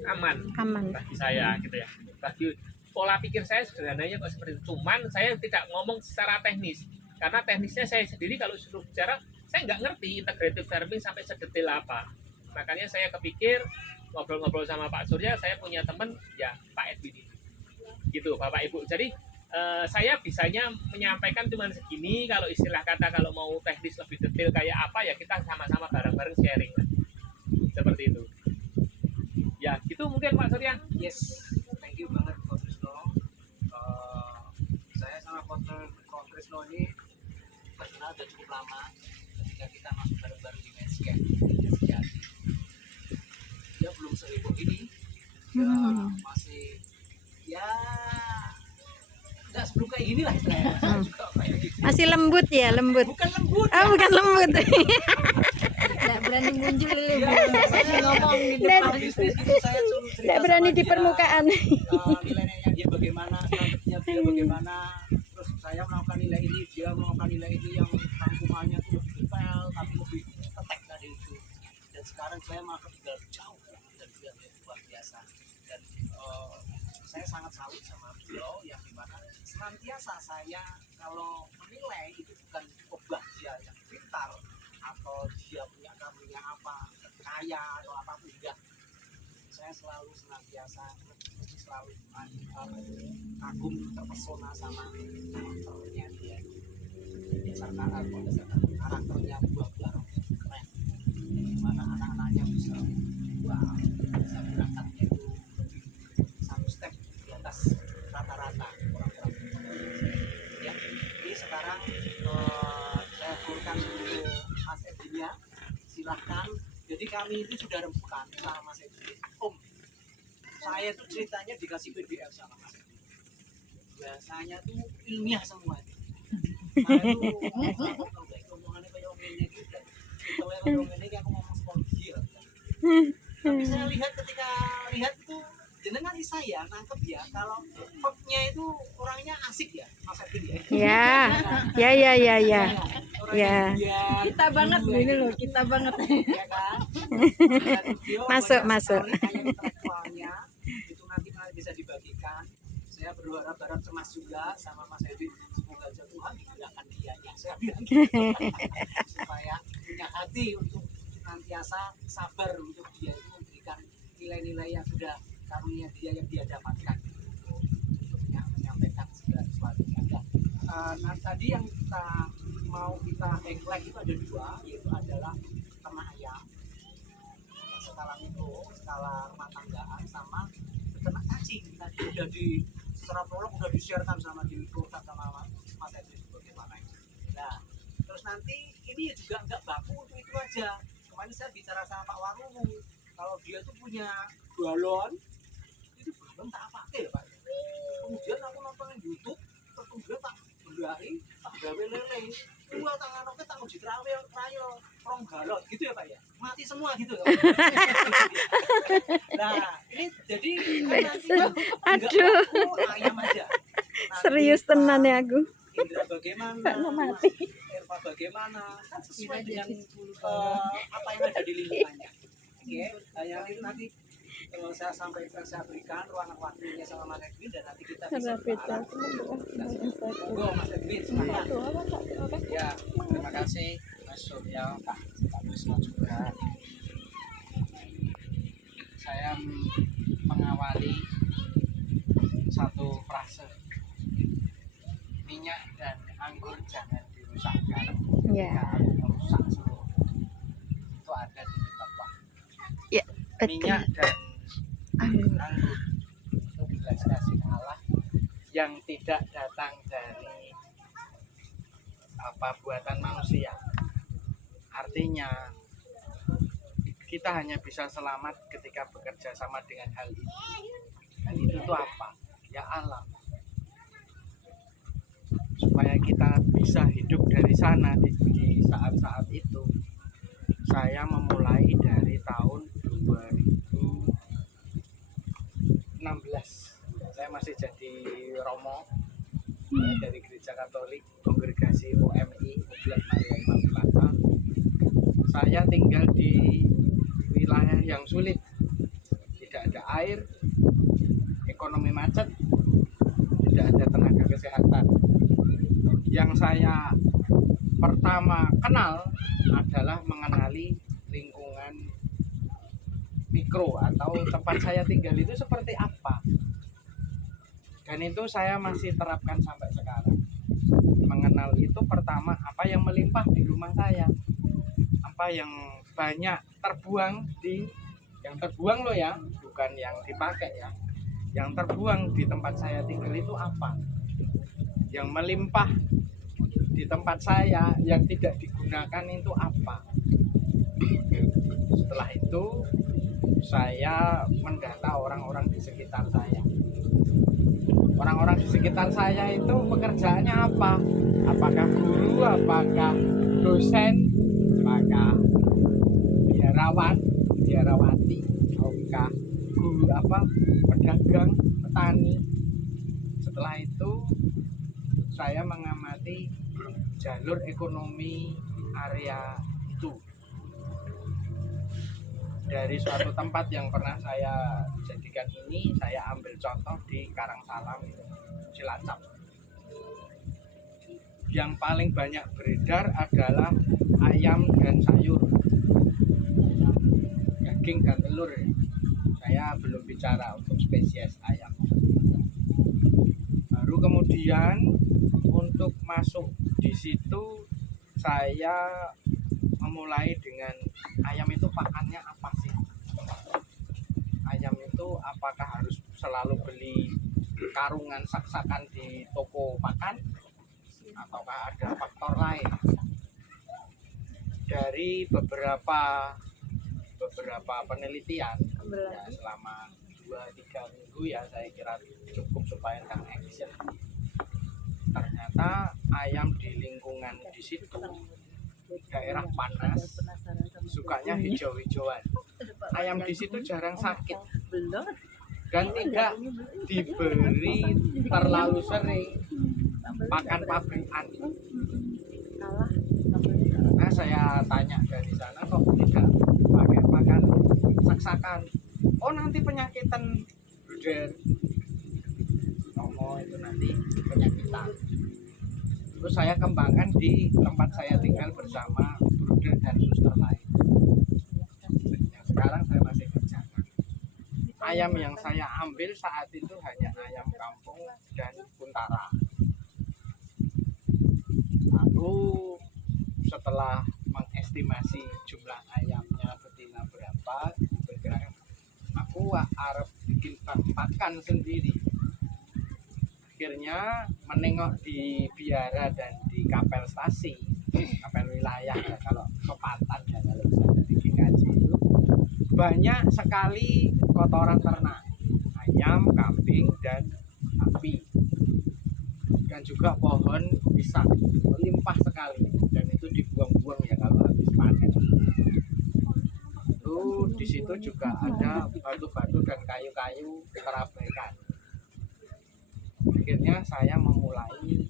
aman bagi saya gitu ya. Bagi pola pikir saya sederhananya kok seperti itu. Cuman saya tidak ngomong secara teknis, karena teknisnya saya sendiri kalau suruh bicara saya nggak ngerti integrated farming sampai sedetail apa. Makanya saya kepikir ngobrol-ngobrol sama Pak Surya, saya punya teman ya Pak Edwin ini gitu Bapak Ibu. Jadi saya bisanya menyampaikan cuma segini. Kalau istilah kata kalau mau teknis lebih detail kayak apa ya kita sama-sama bareng-bareng sharing lah. Seperti itu ya, gitu mungkin Pak Surya. Yes, thank you banget Pak Tresno. Saya sama Pak Tresno ini kenal udah cukup lama. Ketika ketika kita masuk bareng-bareng di Mesken. Dia belum seheboh ini, dia masih ya nggak sebelum kayak gini lah istilahnya. Saya juga kayak gitu. Masih lembut ya, lembut. Bukan lembut. Oh, bukan lembut. Nggak berani muncul dulu. Ya, Biasanya ngomong di depan. bisnis itu saya suruh cerita Nggak berani sama di dia, permukaan. nilai-nilainya dia bagaimana, strateginya dia bagaimana, terus saya melakukan nilai ini, dia melakukan nilai ini yang rangkumannya tuh lebih detail tapi lebih tetek dari itu. Dan sekarang saya malah tinggal jauh dan dia luar biasa. Dan saya sangat salut sama beliau yang dimana senantiasa saya kalau menilai itu bukan obah dia yang pintar atau dia punya karunia apa, kaya atau apapun, enggak. Saya selalu senantiasa selalu kagum, terpesona sama karakternya dia, berdasarkan karakternya buah-buah keren, dimana anak-anaknya bisa bisa berangkatnya itu satu step di atas rata-rata orang-orang. Ya, jadi sekarang saya turunkan dulu Mas Edwinnya, silahkan. Jadi kami itu sudah rembukan sama Mas Edwin. Om, saya tuh ceritanya dikasih PDF sama Mas Edwin. Biasanya tuh ilmiah semua itu. Saya tuh omongannya kayak omongannya gitu. Itu omongannya kayak aku ngomong sekolah. Tapi saya lihat ketika lihat itu jenengan saya nangkep ya kalau faknya itu orangnya asik ya Mas Edwin ya. Ya. Ya. Kita banget ini loh, kita banget. Ya kan? Masuk. Kayak intelektualnya itu nanti bisa dibagikan. Saya berharap cemas juga sama Mas Edwin, semoga aja Tuhan digunakan dianya. Saya bilang gitu. Supaya punya hati untuk senantiasa sabar untuk dia itu memberikan nilai-nilai yang sudah karunia dia yang dia dapatkan untuk menyampaikan segala sesuatunya. Nah tadi yang kita highlight itu ada dua, yaitu adalah ternak ayam skala mikro, skala rumah tanggaan, sama ternak cacing. Tadi udah secara prolog udah di-sharekan sama sama Mas Edwin bagaimana itu. Nah terus nanti ini juga nggak baku untuk itu aja. Kemarin saya bicara sama Pak Warumu, kalau dia tuh punya balon, itu balon tak pakai ya Pak. Kemudian aku nonton YouTube, terus kemudian tak belahi, tak gawe lele, dua tangan oke tak uji trail rong galon gitu ya Pak ya, mati semua gitu ya Pak. Nah ini jadi nanti Aduh. ayam aja. Serius tenan ya aku. Indra bagaimana, mati. Erva bagaimana, kan sesuai dengan apa yang ada di lingkungannya. Oke, yang itu nanti saya sampaikan, saya berikan ruangan waktunya sama Mas Edwin dan nanti kita bisa berarah. Monggo Mas Edwin, silakan. Ya, terima kasih Mas Surya, Pak Wisnu juga. Saya mengawali satu frase, minyak dan anggur jangan dirusakkan. Ya. Merusak seluruh. Itu ada di bawah. Ya, betul. Minyak dan anggur itu belas kasih Allah yang tidak datang dari buatan manusia. Artinya kita hanya bisa selamat ketika bekerja sama dengan hal ini. Dan itu tuh apa? Ya alam. Supaya kita bisa hidup dari sana di saat-saat itu, saya memulai dari tahun 2016. Saya masih jadi romo dari Gereja Katolik Kongregasi OMI Oblat Maria Immaculata. Saya tinggal di wilayah yang sulit, tidak ada air, ekonomi macet, tidak ada tenaga kesehatan. Yang saya pertama kenal adalah mengenali lingkungan mikro atau tempat saya tinggal itu seperti apa. Dan itu saya masih terapkan sampai sekarang. Mengenal itu pertama apa yang melimpah di rumah saya, apa yang banyak terbuang yang terbuang loh ya, bukan yang dipakai ya, yang terbuang di tempat saya tinggal itu apa, yang melimpah di tempat saya yang tidak digunakan itu apa. Setelah itu saya mendata orang-orang di sekitar saya. Orang-orang di sekitar saya itu pekerjaannya apa? Apakah guru, apakah dosen, apakah biarawan, biarawati, apakah guru pedagang, petani. Setelah itu saya mengamati jalur ekonomi area itu. Dari suatu tempat yang pernah saya jadikan ini, saya ambil contoh di Karangsalam, Cilacap. Yang paling banyak beredar adalah ayam dan sayur, daging dan telur. Saya belum bicara untuk spesies ayam. Baru kemudian untuk masuk di situ saya memulai dengan ayam itu pakannya apa sih? Ayam itu apakah harus selalu beli karungan sak-sakan di toko pakan? Ataukah ada faktor lain? Dari beberapa penelitian ya, selama 2-3 minggu ya saya kira cukup supaya kan action. Ternyata ayam di lingkungan di situ daerah panas sukanya hijau-hijauan. Ayam di situ jarang sakit dan tidak diberi terlalu sering pakan pabrikan. Nah saya tanya dari sana kok tidak pakai pakan sak-sakan. Oh nanti penyakitan bruder. Oh itu nanti penyakitan. Terus saya kembangkan di tempat saya tinggal bersama bruder dan suster lain. Yang sekarang saya masih kerjakan. Ayam yang saya ambil saat itu hanya ayam kampung dan kuntara. Lalu setelah mengestimasi jumlah ayamnya betina berapa, bergerak, aku harus bikin bank pakan sendiri. Akhirnya menengok di biara dan di kapel stasi, kapel wilayah ya, kalau kepatan ya kalau misalnya di GKJ itu banyak sekali kotoran ternak, ayam, kambing dan sapi, dan juga pohon pisang melimpah sekali dan itu dibuang-buang ya kalau habis panen. Lalu di situ juga ada batu-batu dan kayu-kayu terabaikan. Akhirnya saya memulai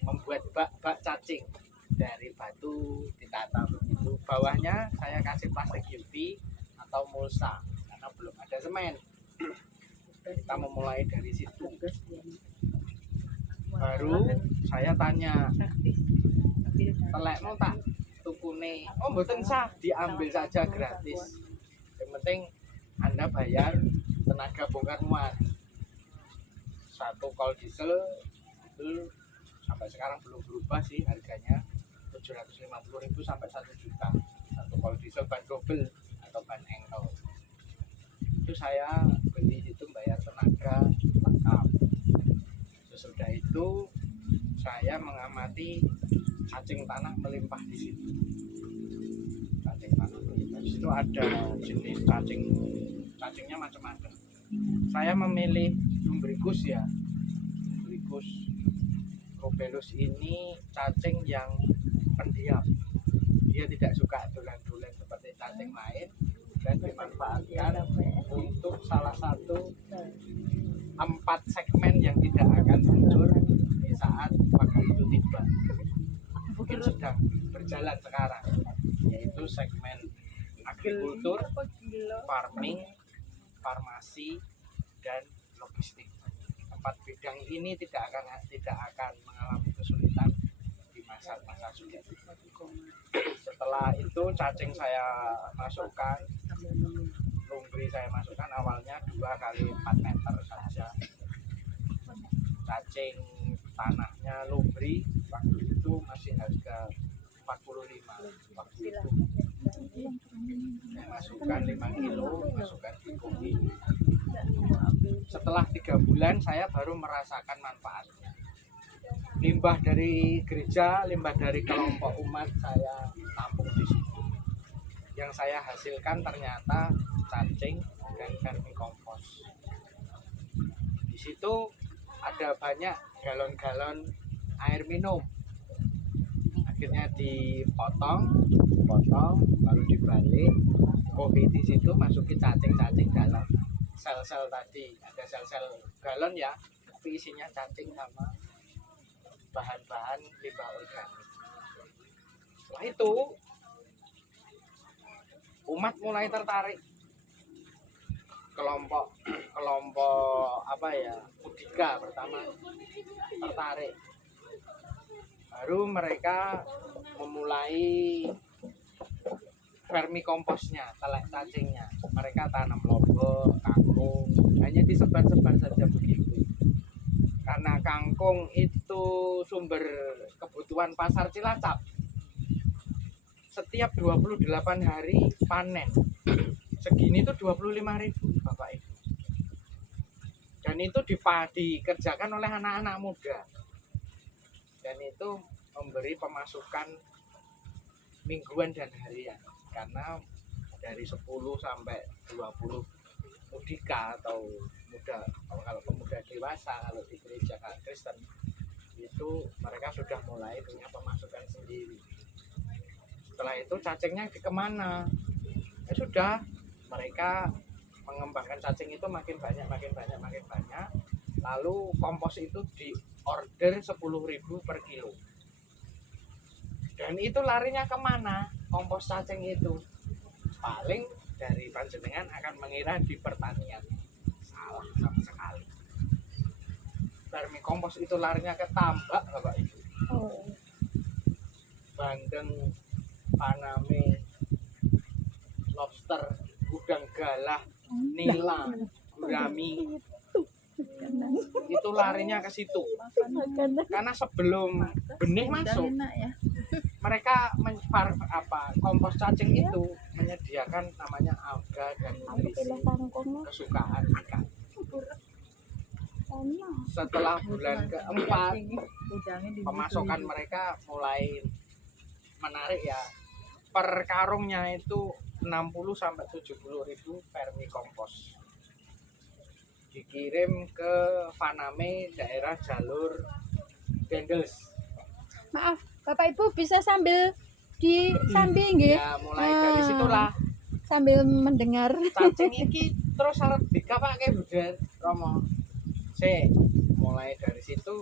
membuat bak cacing dari batu ditata begitu. Bawahnya saya kasih plastik UV atau mulsa karena belum ada semen. Kita memulai dari situ. Baru saya tanya, telekmu tak tukune? Oh mboten sah, diambil saja gratis. Yang penting Anda bayar tenaga bongkar muat. 1 kol diesel itu sampai sekarang belum berubah sih harganya, 750.000 sampai 1 juta. 1 kol diesel ban double atau ban engkel. Itu saya beli itu bayar tenaga lengkap. Sesudah itu saya mengamati cacing tanah melimpah di situ. Cacing tanah melimpah di situ ada jenis cacingnya macam-macam. Saya memilih Lumbricus ya. Lumbricus rubellus ini cacing yang pendiam. Dia tidak suka dolan-dolan seperti cacing lain dan dimanfaatkan untuk salah satu 4 segmen yang tidak akan muncul di saat waktu itu tiba. Mungkin sedang berjalan sekarang, yaitu segmen agrikultur, farming, farmasi, dan logistik. 4 bidang ini tidak akan mengalami kesulitan di masa-masa sulit. Setelah itu cacing saya masukkan, lumbri saya masukkan awalnya 2 kali 4 meter saja. Cacing tanahnya lumbri waktu itu masih harga 45 waktu itu. Saya masukkan 5 kilo, masukkan di bumi. Setelah 3 bulan saya baru merasakan manfaatnya. limbah dari gereja, limbah dari kelompok umat saya tampung di situ. Yang saya hasilkan ternyata cacing dan vermikompos. Di situ ada banyak galon-galon air minum. Akhirnya dipotong, lalu dibalik. Di situ masukin cacing-cacing dalam sel-sel tadi. Ada sel-sel galon ya, tapi isinya cacing sama bahan-bahan limbah organik. Setelah itu umat mulai tertarik. Kelompok apa ya, Mudika pertama tertarik. Baru mereka memulai vermikomposnya, telek cacingnya. Mereka tanam lombok, kangkung, hanya disebar-sebar saja begitu. Karena kangkung itu sumber kebutuhan pasar Cilacap. Setiap 28 hari panen. Segini itu 25.000 Bapak Ibu. Dan itu dikerjakan oleh anak-anak muda. Dan itu memberi pemasukan mingguan dan harian. Karena dari 10 sampai 20 mudika atau muda, kalau pemuda dewasa, kalau di gereja Kristen itu mereka sudah mulai punya pemasukan sendiri. Setelah itu cacingnya kemana? Ya sudah, mereka mengembangkan cacing itu makin banyak. Lalu kompos itu diorder 10.000 per kilo. Dan itu larinya kemana? Kompos cacing itu paling dari panjenengan akan mengira di pertanian. Salah sama sekali. Vermikompos itu larinya ke tambak, Bapak Ibu. Bandeng, paname, lobster, udang galah, nila, gurami, itu larinya ke situ. Karena sebelum benih masuk, mereka kompos cacing itu menyediakan namanya alga dan nutrisi kesukaan ikan. Setelah bulan keempat, pemasokan mereka mulai menarik ya. Per karungnya itu 60 sampai 70.000 vermikompos. Dikirim ke Faname daerah jalur Dendels. Maaf, Bapak Ibu bisa sambil disambi nggih? Ya, mulai dari situlah Sambil mendengar. cacing iki terus arep dikapake Buden Romo. Mulai dari situ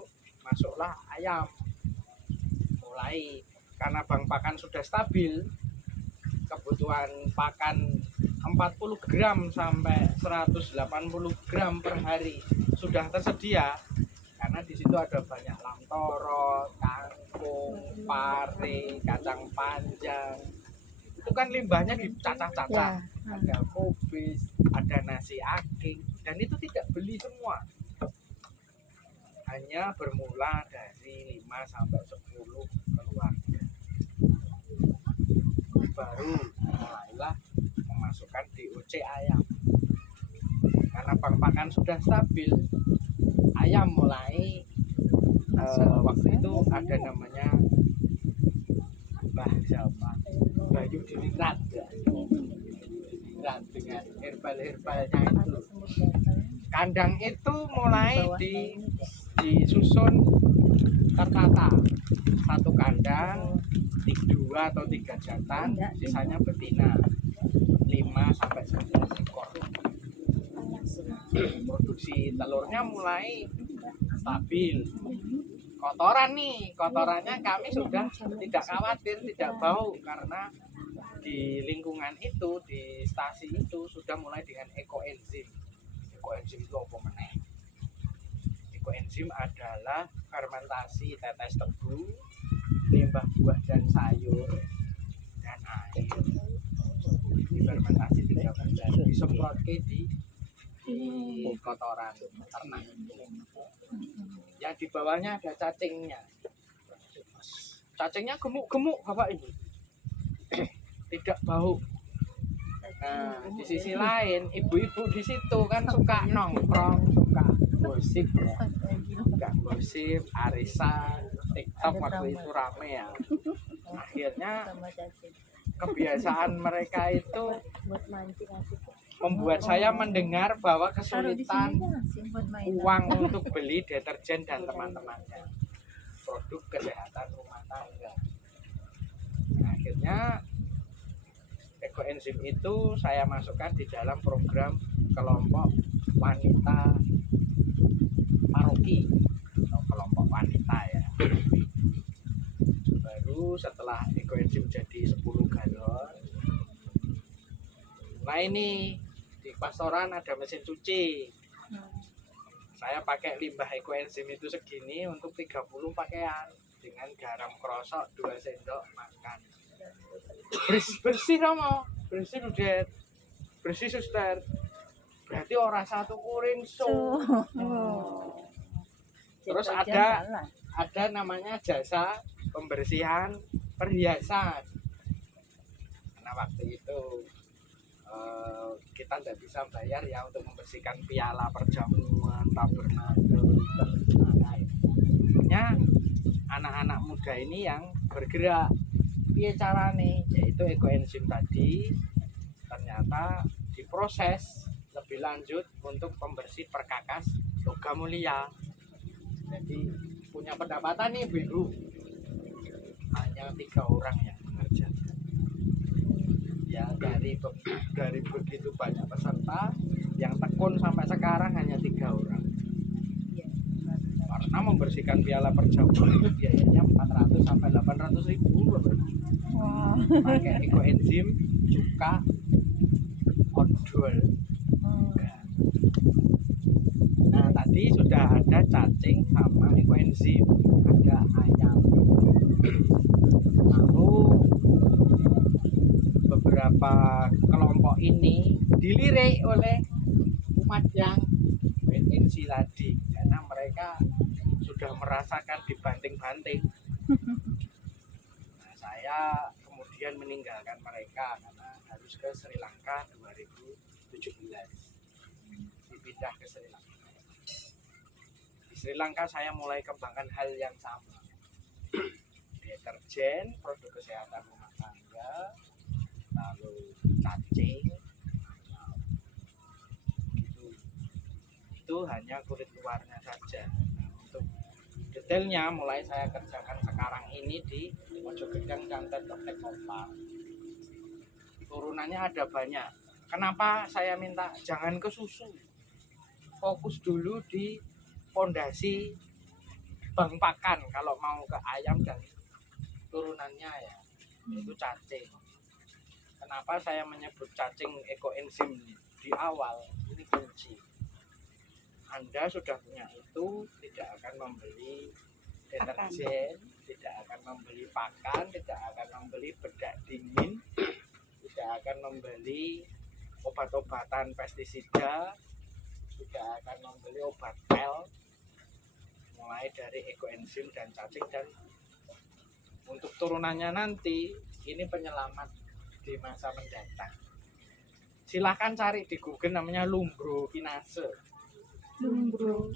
masuklah ayam. Mulai karena bank pakan sudah stabil, kebutuhan pakan 40 gram sampai 180 gram per hari sudah tersedia. Karena di situ ada banyak lamtorot, kangkung, pare, kacang panjang. Itu kan limbahnya dicacah-cacah. Ada kubis, ada nasi aking, dan itu tidak beli semua. Hanya bermula dari 5 sampai 10 keluarga. Baru mulailah memasukkan DOC ayam. Karena bank pakan sudah stabil, ayam mulai waktu itu ada namanya Bayu Diningrat ya. Dengan herbal-herbalnya itu. Kandang itu mulai disusun tertata. Satu kandang 2 atau 3 jantan, sisanya betina. 5 sampai 11 ekor. Produksi telurnya mulai stabil. Kotorannya kami sudah tidak khawatir, tidak bau karena di lingkungan itu, di stasi itu sudah mulai dengan ekoenzim. Ekoenzim itu apa meneh? Ekoenzim adalah fermentasi tetes tebu, limbah buah dan sayur, dan air. Fermentasi 3 bulan disemprotke di kotoran ternak. Yang di bawahnya ada cacingnya. Cacingnya gemuk-gemuk Bapak Ibu. Tidak bau. Nah, di sisi lain ibu-ibu di situ kan suka nongkrong, suka gosip ya. Nggak gosip, arisan, TikTok waktu itu rame ya. Akhirnya kebiasaan mereka itu membuat saya mendengar bahwa kesulitan uang untuk beli deterjen dan teman-temannya, produk kesehatan rumah tangga. Nah, akhirnya ekoenzim itu saya masukkan di dalam program kelompok wanita paroki atau kelompok wanita ya. Baru setelah ekoenzim jadi 10 galon, nah ini di pastoran ada mesin cuci. Saya pakai limbah ekoenzim itu segini untuk 30 pakaian dengan garam krosok 2 sendok makan. Bersih Romo, bersih udah, bersih suster. Berarti orang satu kuring so. Terus ada namanya jasa pembersihan perhiasan. Karena waktu itu kita tidak bisa bayar ya untuk membersihkan piala perjamuan, tabernakel, dan lain-lain. Akhirnya anak-anak muda ini yang bergerak. Piye carane? Yaitu ekoenzim tadi ternyata diproses lebih lanjut untuk pembersih perkakas logam mulia. Jadi punya pendapatan nih biru. Hanya 3 orang yang mengerjakan. Ya dari begitu banyak peserta yang tekun sampai sekarang hanya 3 orang. Karena membersihkan piala perjamuan itu biayanya 400 sampai 800 ribu. Pakai ekoenzim, cuka, odol. Nah tadi sudah ada cacing sama ekoenzim, ada ayam. Lalu beberapa kelompok ini dilirik oleh umat yang NC tadi karena mereka sudah merasakan dibanting-banting. Nah, saya kemudian meninggalkan mereka karena harus ke Sri Lanka 2017. Dipindah ke Sri Lanka. Di Sri Lanka saya mulai kembangkan hal yang sama. Deterjen, produk kesehatan rumah tangga, lalu cacing. Itu hanya kulit luarnya saja. Nah, untuk detailnya mulai saya kerjakan sekarang ini di Mojokedang Cantet Doktek Kompa. Turunannya ada banyak. Kenapa saya minta jangan ke susu? Fokus dulu di fondasi bang pakan kalau mau ke ayam dan turunannya ya, itu cacing. Kenapa saya menyebut cacing ekoenzim di awal? Ini kunci. Anda sudah punya itu, tidak akan membeli deterjen, tidak akan membeli pakan, tidak akan membeli bedak dingin, tidak akan membeli obat-obatan pestisida, tidak akan membeli obat pel, mulai dari ekoenzim dan cacing. Dan untuk turunannya nanti, ini penyelamat di masa mendatang. Silahkan cari di Google namanya lumbrokinase.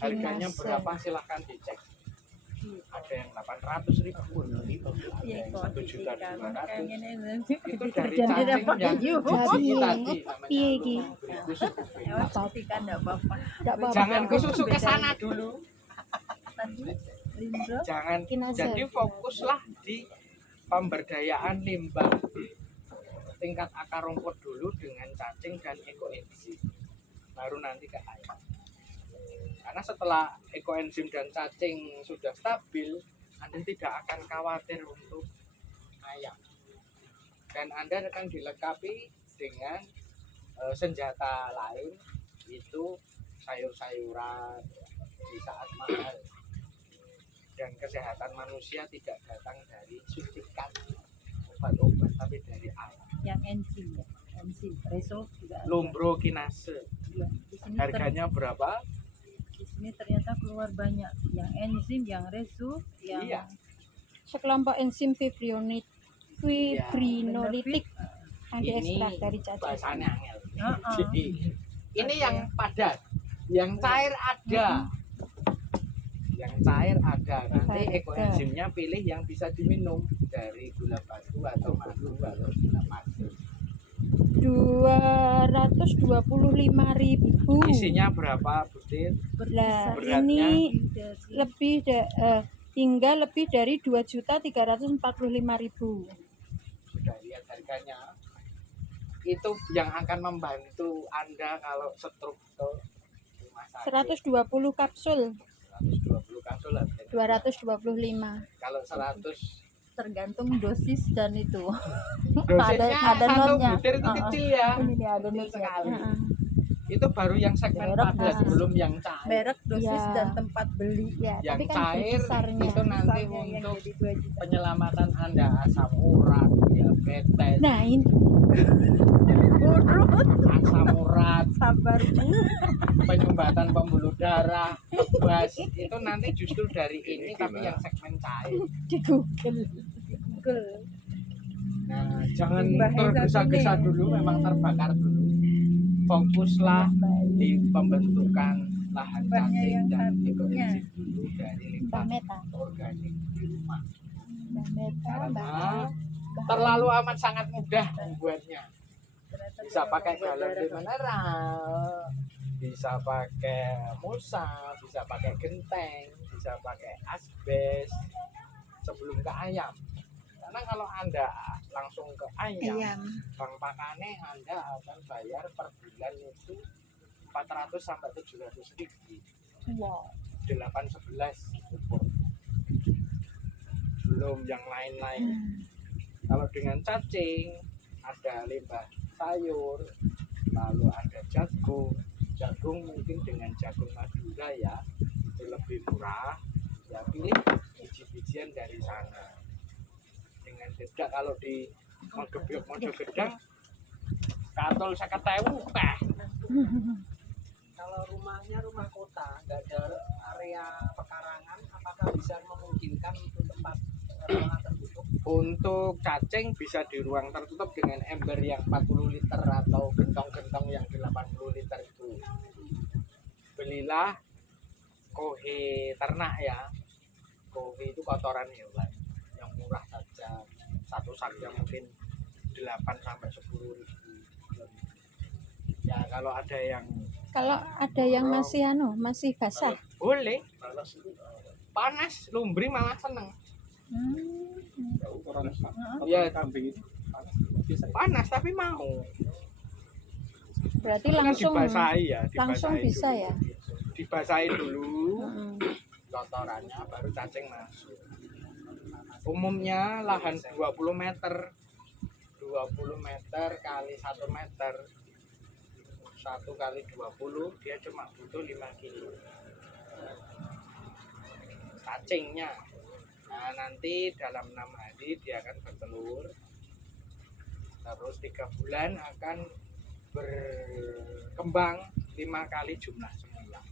Harganya berapa silahkan dicek. Ada yang 800 ribu, ada yang 1.200.000. Itu dari cacing yang biji tadi namanya. Jangan ke susu ke sana dulu. Jangan. Jadi fokuslah di pemberdayaan limbah tingkat akar rumput dulu dengan cacing dan ekoenzim. Baru nanti ke ayam. Karena setelah ekoenzim dan cacing sudah stabil, Anda tidak akan khawatir untuk ayam. Dan Anda akan dilengkapi dengan senjata lain, itu sayur-sayuran di saat mahal. Dan kesehatan manusia tidak datang dari suntikan obat-obat, tapi dari alam. Yang enzim, reso juga. Lumbrokinase. Harganya berapa? Di sini ternyata keluar banyak yang enzim, yang resu, yang Sekelompok enzim fibrinolitik yang ini diekstrak dari cacing. bahasanya angel. Jadi ini yang padat, Yang cair ada. Yang cair ada. Nanti ekoenzimnya pilih yang bisa diminum dari gula batu atau madu atau gula pasir. 225.000. Isinya berapa, Butir? Lah Beratnya? ini hingga lebih dari 2.345.000. Sudah lihat harganya. Itu yang akan membantu Anda kalau stroke ke rumah sakit. 120 kapsul 120 kapsul harganya. 225. Kalau 100 Tergantung dosis dan itu. dosisnya ada satu notnya. butir itu kecil ya. Ini nih ada Kecil notnya. sekali. Itu baru yang segmen Merek, padat, nah. belum yang cair. Merek, dosis Ya. dan tempat beli. Ya, Yang tapi kan cair besarnya. itu nanti Misalnya yang untuk jadi 2 juta. penyelamatan Anda asam urat, diabetes, Nah, ini asam urat, Sabar Bu. penyumbatan pembuluh darah, kebas, itu nanti justru dari ini tapi yang segmen cair. di Google. Nah, jangan Bahaya tergesa-gesa satu nih. dulu, memang terbakar dulu. Fokuslah di pembentukan lahan Limbahnya cacing yang dan satunya. ekoenzim dulu dari limbah Mbak Meta. organik di rumah. Mbak Meta, Mbak Karena terlalu amat sangat mudah membuatnya. Bisa pakai galon di mineral, bisa pakai musa, bisa pakai genteng, bisa pakai asbes sebelum ke ayam. Karena kalau Anda langsung ke ayam, Ayam. Bang Pakane Anda akan bayar per bulan itu 400 sampai 700 ribu. Wow. 811 ukur. Belum yang lain-lain. Kalau dengan cacing ada limbah sayur, lalu ada jagung. Jagung mungkin dengan jagung Madura ya itu lebih murah. Ya pilih biji-bijian dari sana. Dengan dedak kalau di Mogebyok Mojogedang katol 50.000 teh. Kalau rumahnya rumah kota, nggak ada area pekarangan, apakah bisa memungkinkan untuk tempat ruangan tertutup? Untuk cacing bisa di ruang tertutup dengan ember yang 40 liter atau gentong-gentong yang 80 liter itu. Belilah kohe ternak ya. Kohe itu kotoran hewan yang murah saja. Satu saknya mungkin 8 sampai 10 ribu. Ya kalau ada yang masih basah. boleh panas lumbri malah seneng ya kambing itu panas tapi mau Berarti kan langsung dibasahi ya langsung dibasahi bisa dulu. ya. Dibasahi dulu Mm-mm. kotorannya baru cacing masuk. Umumnya lahan 20 meter kali 1 meter 1 kali 20 dia cuma butuh 5 kilo cacingnya. Nah nanti dalam 6 hari dia akan bertelur, terus 3 bulan akan berkembang 5 kali jumlah semula.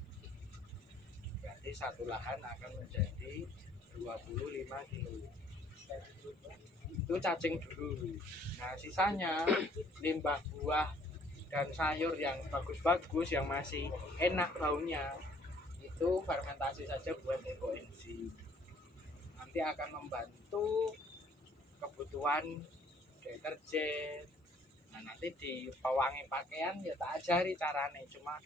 Berarti satu lahan akan menjadi 25 kilo. Itu cacing dulu. Nah sisanya limbah buah dan sayur yang bagus-bagus yang masih enak baunya itu fermentasi saja buat ekoenzim. Nanti akan membantu kebutuhan deterjen. Nah nanti di pewangi pakaian ya tak ajari caranya, cuma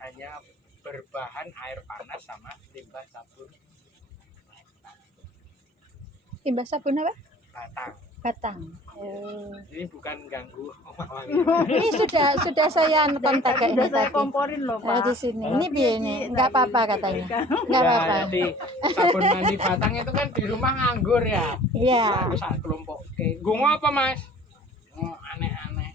hanya berbahan air panas sama limbah sabun Limbah sabun apa? batang. Batang. Ini bukan ganggu Ini sudah saya kontak Tadi kayaknya udah saya tadi. komporin loh Pak. Di sini. Ini begini, nggak apa-apa katanya. Nggak Ya, apa-apa. jadi sabun mandi batang itu kan di rumah nganggur ya. Iya. Aku saat kelompok. Oke, gue apa mas? Oh, aneh-aneh.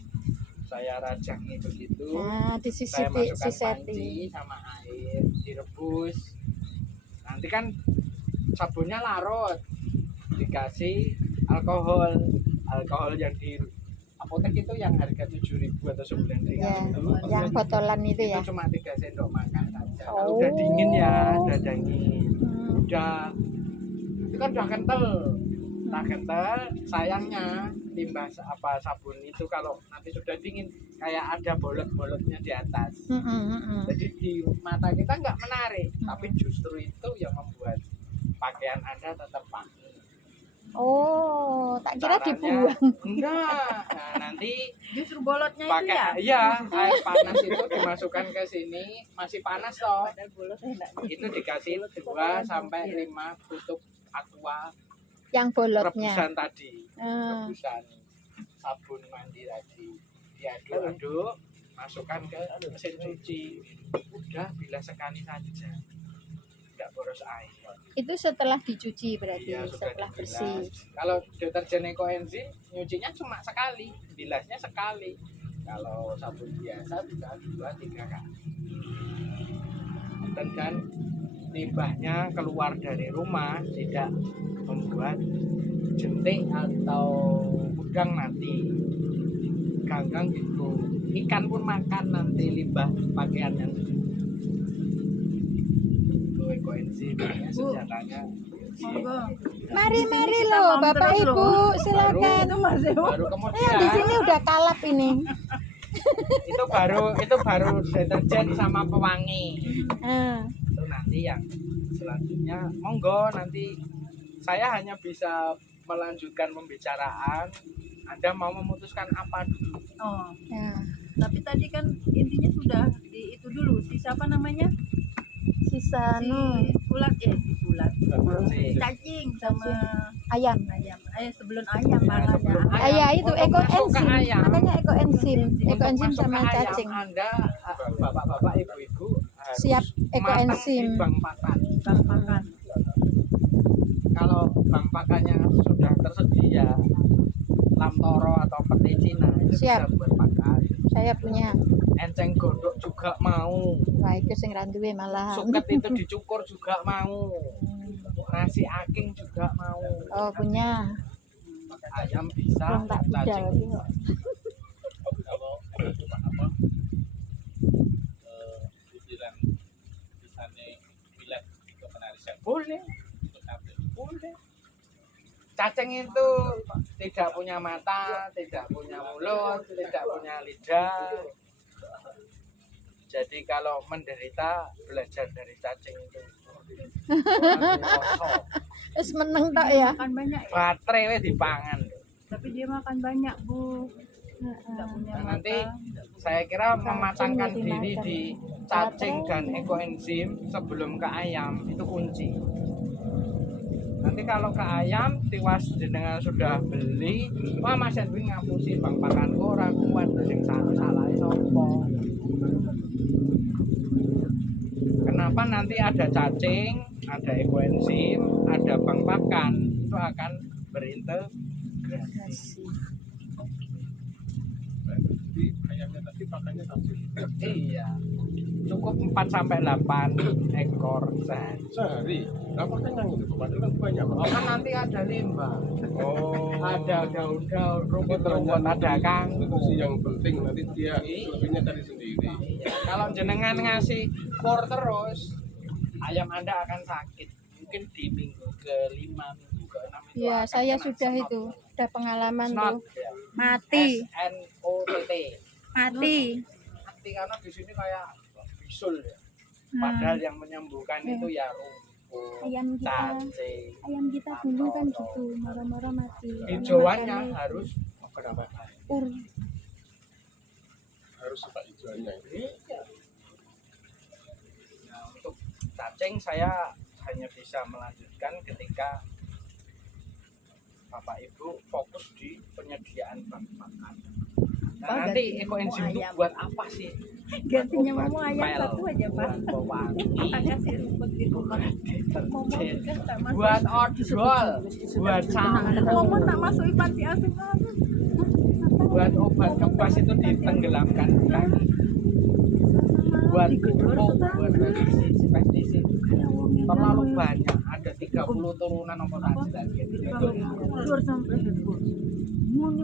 Saya rajangi begitu. Nah, di Saya sisi masukkan sisi panci sama air, direbus. Nanti kan sabunnya larut, dikasih alkohol yang di apotek itu yang harga 7.000 atau 9.000 ya, itu, yang botolan itu ya. cuma 3 sendok makan saja. Kalau Oh. udah dingin ya, udah dingin, Hmm. udah itu kan udah kental, sayangnya limbah sabun itu kalau nanti sudah dingin kayak ada bolot-bolotnya di atas. Jadi di mata kita nggak menarik, tapi justru itu yang membuat pakaian Anda tetap wangi. Oh, tak kira Caranya- dibuang. Enggak. Nah, nanti Justru bolotnya itu pakai ya. air panas itu dimasukkan ke sini, masih panas toh. Padahal bolotnya enggak. Itu dikasih 2 sampai 5 tutup aqua Yang bolotnya. rebusan tadi. Ah. Rebusan sabun mandi tadi. Diaduk-aduk, masukkan ke mesin cuci. Udah bilas sekali saja. Enggak boros air. Itu setelah dicuci berarti, Iya, sudah setelah dibilas. bersih. Kalau deterjen ekoenzim nyucinya cuma sekali, bilasnya sekali. Kalau sabun biasa bisa 2-3 kali. Dan kan limbahnya keluar dari rumah tidak membuat jentik atau udang mati. Ganggang gitu. Ikan pun makan nanti limbah pakaian yang itu ekoenzim senjatanya. Monggo. Mari kita loh, mau Bapak terus Ibu, loh. silakan. Itu Mas Ewo. Baru Di kemudian sini udah kalap ini. itu baru deterjen sama pewangi. Ah. Itu nanti yang selanjutnya monggo nanti saya hanya bisa melanjutkan pembicaraan. Anda mau memutuskan apa dulu? Oh, Ya. tapi tadi kan intinya sudah di itu dulu. Si siapa namanya? Sisa Si no ulat ulat. Si- Cacing sama ayam. ayam. Sebelum ayam Ya, makanya. sebelum ayam. Ah, ya itu Untuk masuk ke ekoenzim. ayam. Makanya ekoenzim. Untuk Ekoenzim masuk sama ke ayam, cacing. Anda bapak-bapak ibu-ibu harus Siap matang ekoenzim. di bank pakan. Bang makan. Kalau bank pakannya sudah tersedia lamtoro atau peti Cina itu Siap. bisa buat pakan. Saya punya. Enceng godok juga mau. Wah, itu sing randuwe malah. Suket itu dicukur juga mau. Nasi aking juga mau. Oh, punya. Ayam bisa, Belum tak budal cacing lagi bisa. kok. Kalau apa butiran misalnya pilek itu penarisan Boleh, untuk apa? boleh. Cacing itu tidak punya mata, tidak punya mulut, tidak punya lidah. Jadi kalau menderita belajar dari cacing itu. Kosong. Terus meneng tok ya. Makan banyak ya. Baterai wis dipangan. Tapi dia makan banyak, Bu. Tidak punya Nah, mata. nanti saya kira mematangkan Cacing diri dimakan. di cacing dan ekoenzim sebelum ke ayam itu kunci. Nanti kalau ke ayam tiwas jenengan sudah beli, wah Mas Edwin ngapusi bang pakanku ora kuat sing salah sapa. Kenapa nanti ada cacing, ada ekoenzim, ada bang pakan itu akan berintegrasi. Jadi ayamnya tadi pakannya satu Iya. Cukup 4 sampai 8 ekor saja. sehari. Nah, pakan yang itu padahal kan banyak. Oh, kan nanti ada limbah, Oh, ada daun-daun, itu rumput-rumput, ada itu kangkung. sih yang penting nanti dia Iya. selebihnya cari sendiri. Iya. Kalau jenengan ngasih kur terus, ayam Anda akan sakit. Mungkin di minggu ke-5, minggu ke-6 itu Iya, akan saya kena sudah snot. itu. Udah pengalaman Snot, tuh. ya. Mati, SNOTT. mati. Mati karena di sini kayak bisul ya. Nah, Padahal yang menyembuhkan Iya. itu ya rumput, ayam kita, cacing. ayam kita dulu kan gitu, marah-marah mati. Karena Hijauannya makannya harus pur. Harus suka hijauannya. Nah, untuk cacing saya hanya bisa melanjutkan ketika Bapak Ibu fokus di penyediaan bahan makan. Nah, Oh, nanti gantinya ekoenzim mau itu ayam. buat apa sih? Gantinya Buat mau obat ayam pel, satu aja, Pak. buat pewangi, Tak kasih rumput di rumah. Momon deterjen, kan tak masuk. buat odol, buat sampo, Momon tak masuk panti asuhan. buat obat kebas itu ditenggelamkan di kaki. Buat pupuk, buat pestisida. Terlalu banyak, ada 30 turunan apa tadi lagi. Keluar sampai heboh. Muni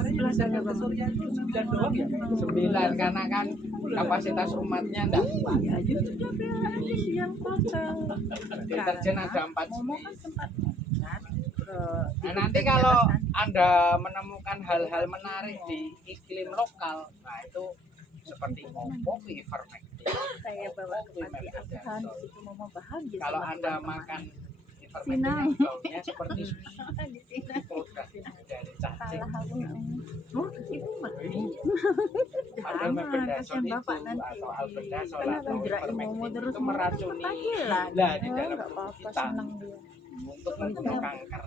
sebelah sana Bang. 9 karena kan kapasitas umatnya enggak kuat. Yang kota. Deterjen ada 4 Momon kan jenis. sempat ngomong. Nah, nanti kalau Anda menemukan hal-hal menarik di iklim lokal, nah itu seperti kopi ivermectin. Saya bawa ke panti asuhan di situ mau bahagia. Kalau sama Anda teman-teman. makan ivermectin yang baunya seperti susu, di sini produk dari cacing. salah aku ibu mah Padahal Sama, mebendazole kasihan itu bapak nanti. atau albendazole Karena atau ngerain ivermectin mau terus itu meracuni panggilan. lah di Oh, dalam nggak tubuh apa-apa, kita senang dia. untuk membunuh kanker.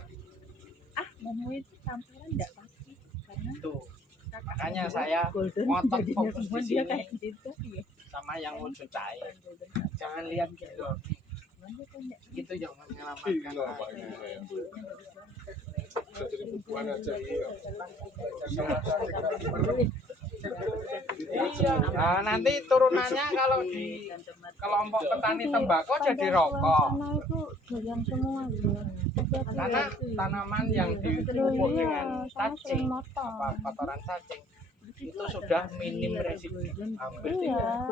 Momo itu campuran enggak pasti karena Itu makanya saya golden ngotot jadinya fokus semua di dia sini kayak gitu ya. sama yang wujud cair. Jangan lihat gitu. Itu yang menyelamatkan. Iya, Pak, ini saya. Bisa jadi bukuan aja iya. Iya. Nah, nanti turunannya kalau di kelompok petani tembakau jadi rokok. Sana itu doyan semua gitu. Karena tanaman yang dipupuk dengan Sana cacing, sering motong. apa kotoran cacing itu sudah minim residu, hampir tidak.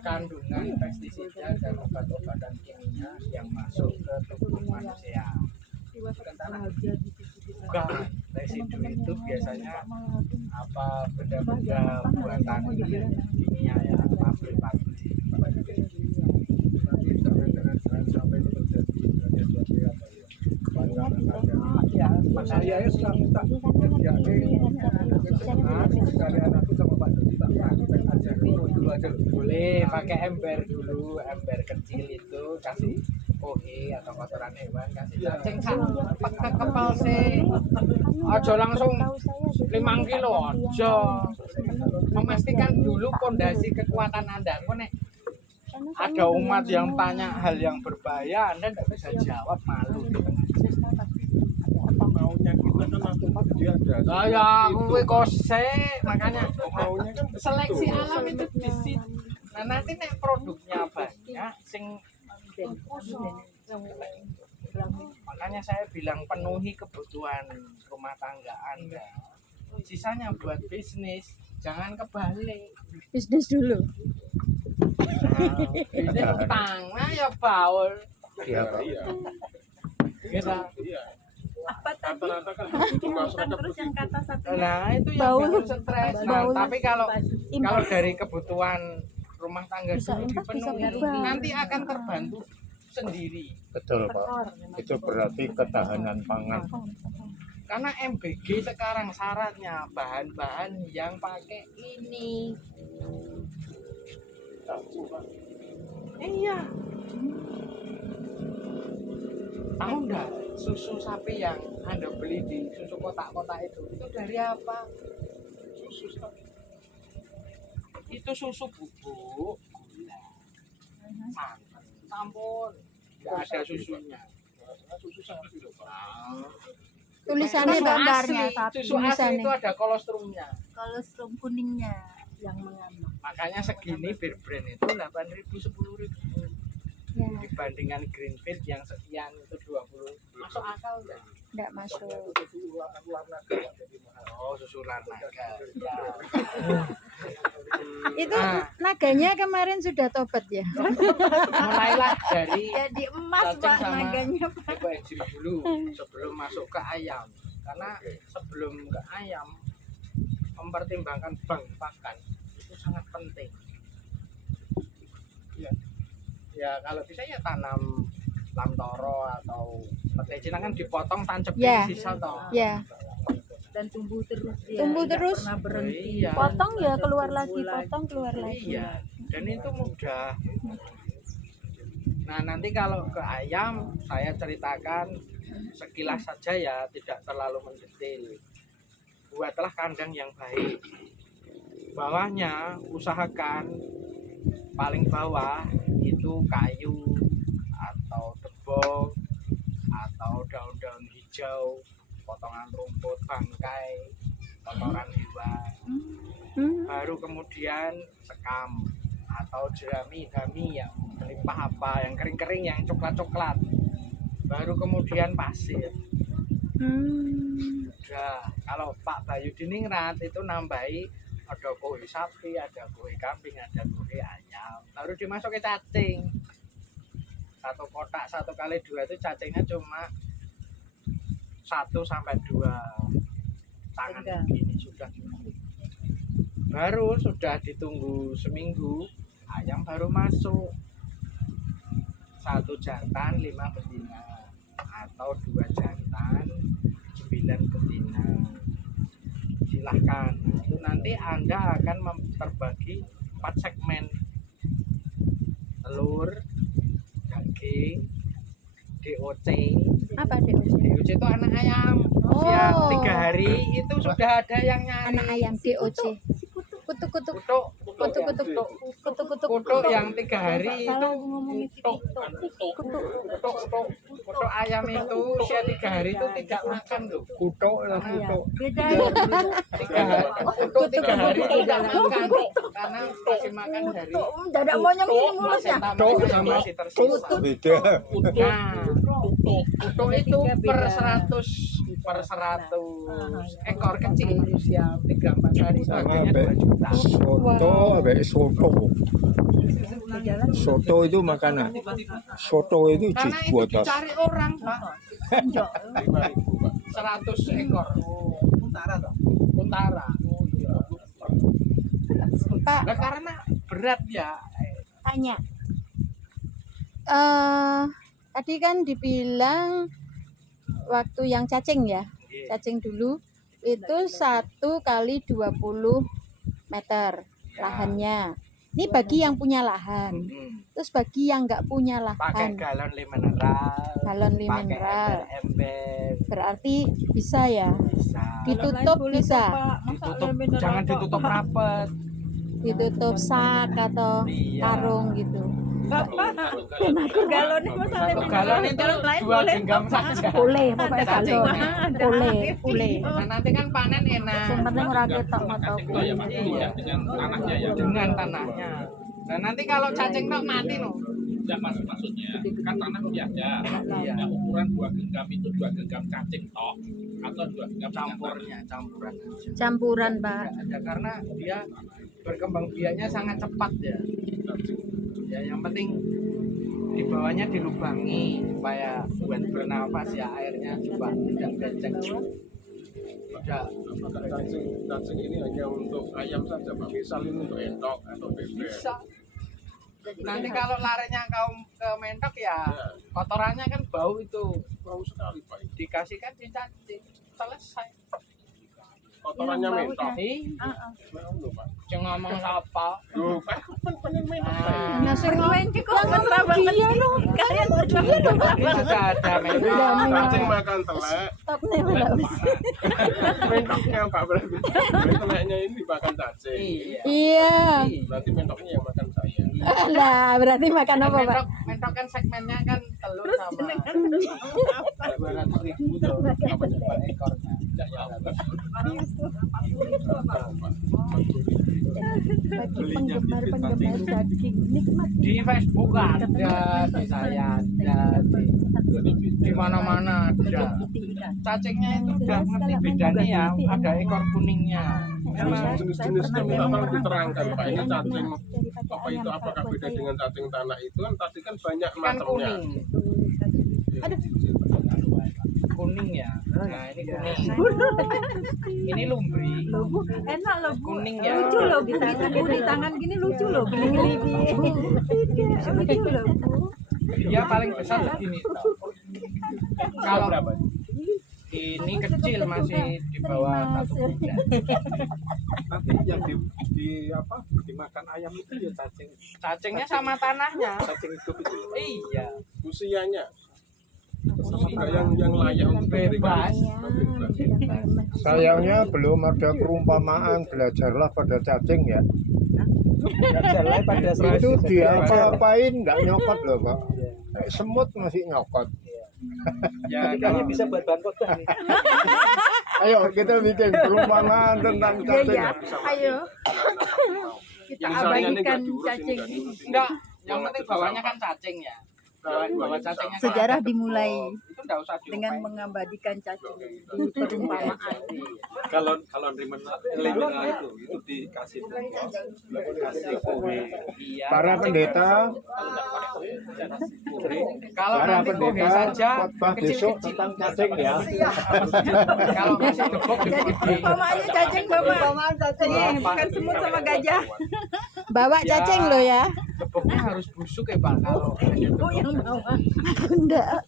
Kandungan pestisida dan obat-obatan kimia yang masuk ke tubuh manusia. Bukan residu itu biasanya apa benda-benda buatan kimia ya, pabrik-pabrik. Nanti jangan sampai itu terjadi sesuatu apa ya. Ya, Saya ya sudah minta sekalian aku sama Pak Dodi tak praktek aja dulu aja. boleh pakai ember dulu, ember kecil itu kasih kohe atau kotoran hewan, kasih cacing sak pakai kepal sih. Aja langsung 5 kilo aja. Memastikan dulu pondasi kekuatan Anda. Kok nek ada umat yang tanya hal yang berbahaya, Anda tidak bisa jawab, malu. Maunya kita kan langsung dia ada. Lah ya kuwi kose, makanya Maunya kan seleksi alam itu di situ. Nah nanti nek produknya banyak sing makanya saya bilang penuhi kebutuhan rumah tangga Anda. Sisanya buat bisnis, jangan kebalik. Bisnis dulu. Nah, bisnis utang, nah ya baul. Iya, Pak. Iya. Kita. Iya. Apa tadi? Rata-rata kan itu masyarakat Terus yang kata satu Nah itu yang Baul. bikin stres. Nah, Baul. tapi kalau dari kebutuhan rumah tangga Bisa dulu impas, bisa dipenuhi, berubah. nanti akan terbantu sendiri. Betul Pak. Itu berarti ketahanan pangan. Karena MBG sekarang syaratnya bahan-bahan yang pakai ini. Iya. Tahu enggak susu sapi yang Anda beli di susu kotak-kotak itu dari apa? susu sapi. Itu susu bubuk, gula, santan, sampun. Enggak ada susunya. Susu sapi loh, Pak. Tulisannya Susu gambarnya asli, tapi susu asli tulisannya. itu ada kolostrumnya. kolostrum kuningnya yang mengambang. Makanya segini bir brand itu 8.000 10.000 Ya, dibandingkan green feed yang sekian itu 20. Masuk akal enggak? enggak masuk. Oh, susu naga. Ya. Itu Nah. naganya kemarin sudah tobat ya. Mulailah dari Jadi emas cacing Pak sama naganya Pak. eko dulu sebelum masuk ke ayam. Karena sebelum ke ayam mempertimbangkan bank pakan itu sangat penting. Ya kalau bisa ya tanam lamtoro atau petai Cina kan dipotong tancep Ya. sisa toh. Ya, Dan tumbuh terus dia. Tumbuh nggak terus. pernah berhenti. Iya. potong ya keluar Tumbuh lagi, potong keluar lagi. Iya, dan itu mudah. Nah, nanti kalau ke ayam, saya ceritakan sekilas saja ya, tidak terlalu mendetail. Buatlah kandang yang baik. Bawahnya, usahakan paling bawah itu kayu atau debok atau daun-daun hijau, potongan rumput, bangkai, kotoran hewan. Baru kemudian sekam atau jerami dami yang melimpah apa, yang kering-kering, yang coklat-coklat. Baru kemudian pasir. Udah, kalau Pak Bayu Diningrat itu nambahi ada kue sapi, ada kue kambing, ada kue ayam. Baru dimasukin cacing. Satu kotak 1x2 itu cacingnya cuma 1 sampai 2 tangan begini sudah cukup. Baru sudah ditunggu seminggu, ayam baru masuk. 1 jantan 5 betina atau 2 jantan 9 betina. Silahkan. Itu nanti Anda akan terbagi 4 segmen. Telur, daging, DOC. Apa DOC? DOC itu anak ayam usia 3 hari itu sudah ada yang nyari. Anak ayam DOC. Kutuk-kutuk. Kutuk yang 3 hari itu kutuk ayam itu usia 3 hari itu tidak makan loh. Kutuk lah kutuk. Beda. 3 hari kutuk 3 hari tidak makan karena masih makan dari Dadak monyong ini mulutnya. kutuk sama masih tersisa. Beda. Nah, kutuk itu per 100 ekor kecil usia 3-4 hari itu harganya 2 juta. Soto itu makanan. Soto itu Karena itu buatan. dicari orang, Pak. 100 ekor. Untara. Pak, Nah, karena berat ya. tanya. Tadi kan dibilang waktu yang cacing ya, cacing dulu itu 1 kali 20 meter lahannya. Ini bagi yang punya lahan. Terus bagi yang nggak punya Pakai lahan, galon mineral. galon Pakai mineral. ember. Berarti bisa ya, Bisa. ditutup bisa, Ditutup, jangan ditutup rapat. ditutup sak atau Iya. karung gitu. Galon ini masalah Satu galon itu 2 genggam saja. Boleh, pokoknya galon. Boleh. Nah, nanti kan panen enak. Yang penting ora ketok metok. Iya. dengan tanahnya ya. Dengan tanahnya. Nah, nanti kalau cacing tok mati loh. Ya, maksudnya kan tanah biasa. Iya. Nah, ukuran 2 genggam itu 2 genggam cacing tok atau 2 genggam Campurnya, campuran aja. Campuran, Pak. Nggak ada karena dia berkembang biaknya sangat cepat ya. Ya, yang penting di bawahnya dilubangi supaya buat bernafas ya, airnya juga tidak becek. Tidak. Cacing ini hanya untuk ayam saja Pak. Misal ini untuk endok atau bebek. Bisa. Nanti kalau larinya kau ke mentok ya kotorannya kan bau itu. Bau sekali Pak. Dikasihkan di cacing. Selesai. Kotorannya mentok. Bau loh Pak. Jangan ngomong apa. Loh, Pak, pengen mentok. Nah, Nah, sing main kok mesra banget sih. Kalian berdua mesra ini sudah ada mentok. Cacing makan telek. Stopnya wis. Mentoknya Pak berarti. Berarti teleknya ini dimakan cacing. Iya. Iya. Berarti mentoknya yang makan saya. Lah, berarti makan apa, Pak? Mentok kan segmennya kan telur sama 200.000 tuh. Per ekornya. Bagi penggemar-penggemar daging nikmat. Di Facebook ada, di saya ada, di mana-mana ada. Cacingnya itu udah ngerti bedanya ya, ada ekor kuningnya. Jenis-jenisnya minta tolong diterangkan Pak. Ini cacing apa itu, apakah beda dengan cacing tanah itu kan tadi kan banyak Kan macamnya. kuning. Kuning ya. Nah, ini kuning. Ini lumbri. Enak loh, Bu. Kuning ya. Lucu loh di tangan, di tangan gini lucu loh, gini-gini. Lucu loh, Bu. Dia paling besar begini. Kalau ini kecil masih di bawah 1 bulan. Nanti yang apa dimakan ayam itu ya cacing. Cacingnya sama tanahnya. Cacing hidup itu. Iya. Usianya juga yang layak untuk Bebas. Sayangnya belum ada perumpamaan, belajarlah pada cacing ya. Belajarlah pada Itu dia apa-apain nggak nyokot loh Pak. Kayak semut masih nyokot. Ya, kayaknya bisa buat bahan khotbah nih. Ayo kita bikin perumpamaan tentang cacing. Ayo. Kita abadikan cacing. enggak, yang penting bawahnya kan cacing ya. Bawa cacingnya. Sejarah dimulai Itu enggak usah dengan mengabadikan cacing di perumpamaan. Kalau liminal itu dikasih kowe. Iya. Para pendeta Kalau Para nanti kohe pendeta saja khotbah besok kecil-kecil. tentang cacing ya. Kalau masih debok Umpamanya cacing bapak. Bukan semut sama gajah. Bawa Ya. cacing lo ya. deboknya harus busuk ya Pak. Kalau Ibu yang bawa. Enggak.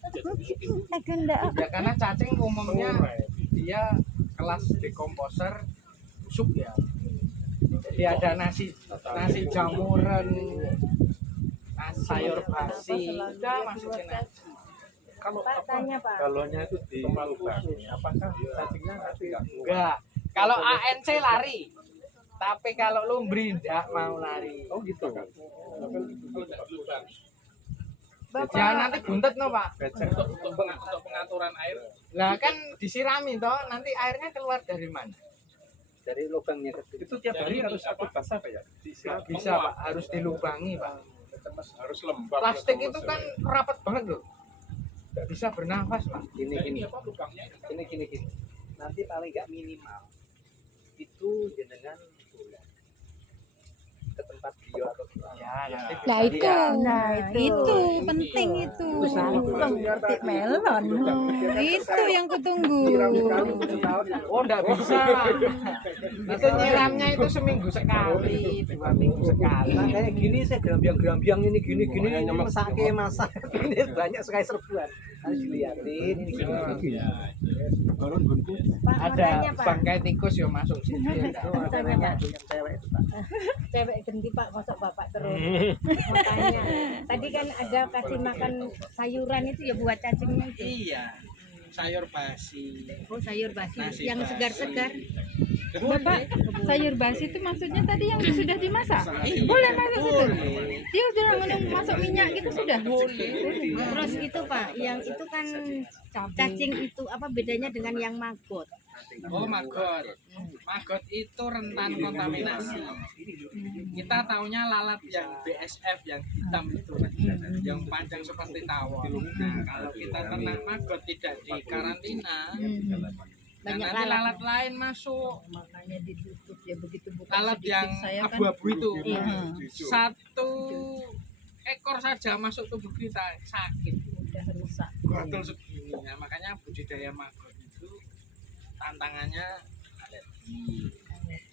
Aku enggak. ya karena cacing umumnya dia kelas dekomposer busuk ya. Jadi ada nasi jamuran, nasi sayur basi, udah masukin aja. Kalau Pak tanya Pak. galonnya itu dilubangi, apakah cacingnya nanti Enggak. Kalau ANC lari. Tapi kalau lumbri enggak mau lari. Oh gitu. Ya nanti buntet no Pak. Untuk pengaturan air Lah kan disirami toh, nanti airnya keluar dari mana? Dari lubangnya itu tiap hari harus satu basah Pak ya? Bisa Pak, harus dilubangi Pak. Harus lembab. Plastik itu kan rapat banget loh. Nggak bisa bernafas Pak. Gini. Nanti paling nggak minimal itu jenengan bulan ke tempat bio atau Ya, nanti Nah bisa itu, lihat. itu penting itu. Langsung petik melon. Itu yang kutunggu. Oh enggak bisa. Itu nyiramnya itu seminggu sekali, 2 minggu sekali. Nah, kayak gini saya gerambiang ini gini ini mesake masak ini banyak sekali serbuan harus dilihatin ini gini. Pak mau tanya Ada Pak. bangkai tikus yang masuk sini. Tanya Pak. Yang cewek itu Pak. Cewek ganti Pak, masuk Bapak terus. Mau tanya. Tadi kan ada kasih makan sayuran itu ya buat cacingnya itu. Iya. Sayur basi. Oh sayur basi Nasi yang basi. segar-segar. Bapak, sayur basi itu maksudnya tadi yang sudah dimasak? Boleh masuk situ? Dia sudah masuk minyak gitu sudah? Terus itu Pak, yang itu kan cacing itu apa bedanya dengan yang maggot? Oh maggot. Maggot itu rentan kontaminasi. Kita taunya lalat yang BSF yang hitam itu, yang panjang seperti tawon. Nah, kalau kita ternak maggot tidak dikarantina, Banyak nanti lalat. lalat lain masuk. Makanya ditutup ya begitu buka Lalat sedikit yang saya kan. abu-abu itu. Iya. Satu ekor saja masuk tubuh kita sakit. Udah rusak. Betul segini. Nah, makanya budidaya maggot itu tantangannya alergi.